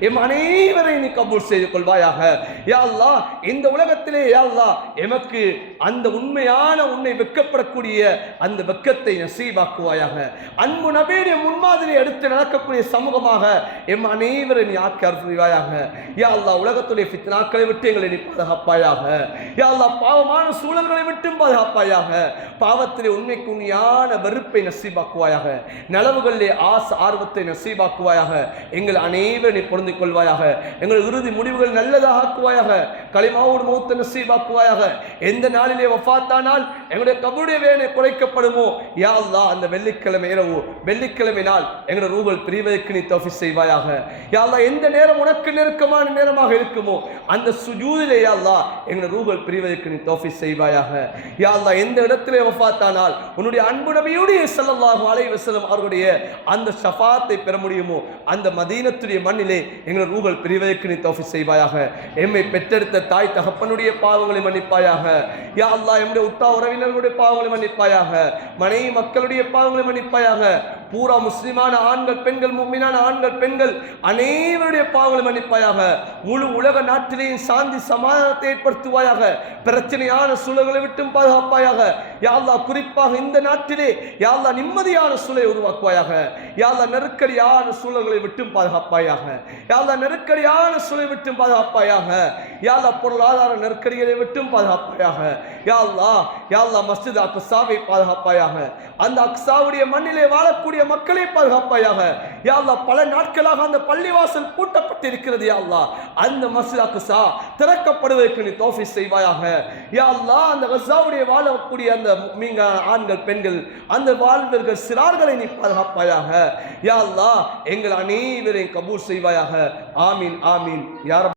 எம் அனைவரை நீ கபூல் செய்து கொள்வாயாக. யா அல்லாஹ், இந்த உலகத்திலே யா அல்லாஹ் எமக்கு அந்த உண்மையான உன்னை வெக்கப்படக்கூடிய அந்த வெக்கத்தை நசீபாக்குவாயாக. அன்பு நபியுடைய முன்மாதிரி எடுத்து நடக்கக்கூடிய சமூகமாக எம் அனைவரை நீ ஆக்கி அருள்வாயாக. யா அல்லாஹ், உலகத்துடைய ஃபித்னாக்களை விட்டு எங்களை நீ பாதுகாப்பாயாக. யா அல்லாஹ், பாவமான சூழல்களை விட்டு பாதுகாப்பாயாக. பாவத்திலே உண்மைக்கு உண்மையான வெறுப்பை நசீபாக்குவாயாக. நலவுகளிலே ஆர்வத்தை நசீபாக்குவாயாக. எங்கள் அனைவரும் நீ பொருந்திக் கொள்வாயாக. எங்கள் இறுதி முடிவுகள் நல்லதாக ஆக்குவாயாக. கலிமாவோடு மௌத்தை நசீபாக்குவாயாக. எந்த நாளிலே வஃபாத்தானால் எங்களுடைய கபருடைய வேலை குறைக்கப்படுமோ, யா அல்லாஹ், அந்த வெள்ளிக்கிழமை இரவு, வெள்ளிக்கிழமை நாள் எங்களுடைய ரூஹல் பிரிவதற்கு நீ தௌஃபீக் செய்வாயாக. யா அல்லாஹ், எந்த நேரம் உனக்கு நெருக்கமான நேரமாக இருக்குமோ அந்த சுஜூதிலே யா அல்லாஹ் எங்களுடைய ரூஹல் பிரிவதற்கு நீ தௌஃபீக் செய்வாயாக. யா அல்லாஹ், எந்த இடத்திலே வஃபாத்தானால் உன்னுடைய அன்பு நபியுடைய ஸல்லல்லாஹு அலைஹி வஸல்லம் அவர்களுடைய அந்த ஷஃபாத்தை பெற முடியுமோ அந்த மதீனத்துடைய மண்ணிலே எங்களுடைய ரூஹல் பிரிவதற்கு நீ தௌஃபீக் செய்வாயாக. எம்மை பெற்றெடுத்த தாய் தகப்பனுடைய பாவங்களை மன்னிப்பாயாக. யா அல்லாஹ், எம்முடைய உற்றா உறவினர்களுடைய பாவங்களை மன்னிப்பாயாக. மனைவி மக்களுடைய பாவங்களை மன்னிப்பாயாக. பூரா முஸ்லிமான ஆண்கள் பெண்கள், முஃமினான ஆண்கள் பெண்கள் அனைவருடைய பாவங்களை மன்னிப்பாயாக. முழு உலக நாட்டிலேயும் சாந்தி சமாதானத்தை ஏற்படுத்துவாயாக. பிரச்சனையான சூழல்களை விட்டும் பாதுகாப்பாயாக. யா அல்லாஹ், குறிப்பாக இந்த நாட்டிலே யா அல்லாஹ் நிம்மதியான சூழலை உருவாக்குவாயாக. யா அல்லாஹ், நெருக்கடியான சூழல்களை விட்டும் பாதுகாப்பாயாக. யா அல்லாஹ், நெருக்கடியான சூழலை விட்டும் பாதுகாப்பாயாக. யா அல்லாஹ், பொருளாதார நெருக்கடிகளை விட்டும் பாதுகாப்பாயாக. யா அல்லாஹ், யா அல்லாஹ், மஸ்ஜித் அக்ஸாவை பாதுகாப்பாயாக. அந்த அக்ஸாவுடைய மண்ணிலே வாழக்கூடிய மக்களை பாதுகாப்பாயாக. யா அல்லாஹ், பல நாட்களாக அந்த பள்ளிவாசல் பூட்டப்பட்டிருக்கிறது. யா அல்லாஹ், அந்த மஸ்ஜித் அக்ஸா திறக்கப்படுவதற்கு நீ தௌஃபீக் செய்வாயாக. யா அல்லாஹ், அந்த கஸாவுடைய வாழக்கூடிய அந்த ஆண்கள் பெண்கள் அந்த வாழ்வர்கள் சிறார்களை நீ பாதுகாப்பாயாக. யா அல்லாஹ், எங்கள் அனைவரையும் கபூல் செய்வாயாக. ஆமீன் ஆமீன் யா ரப்.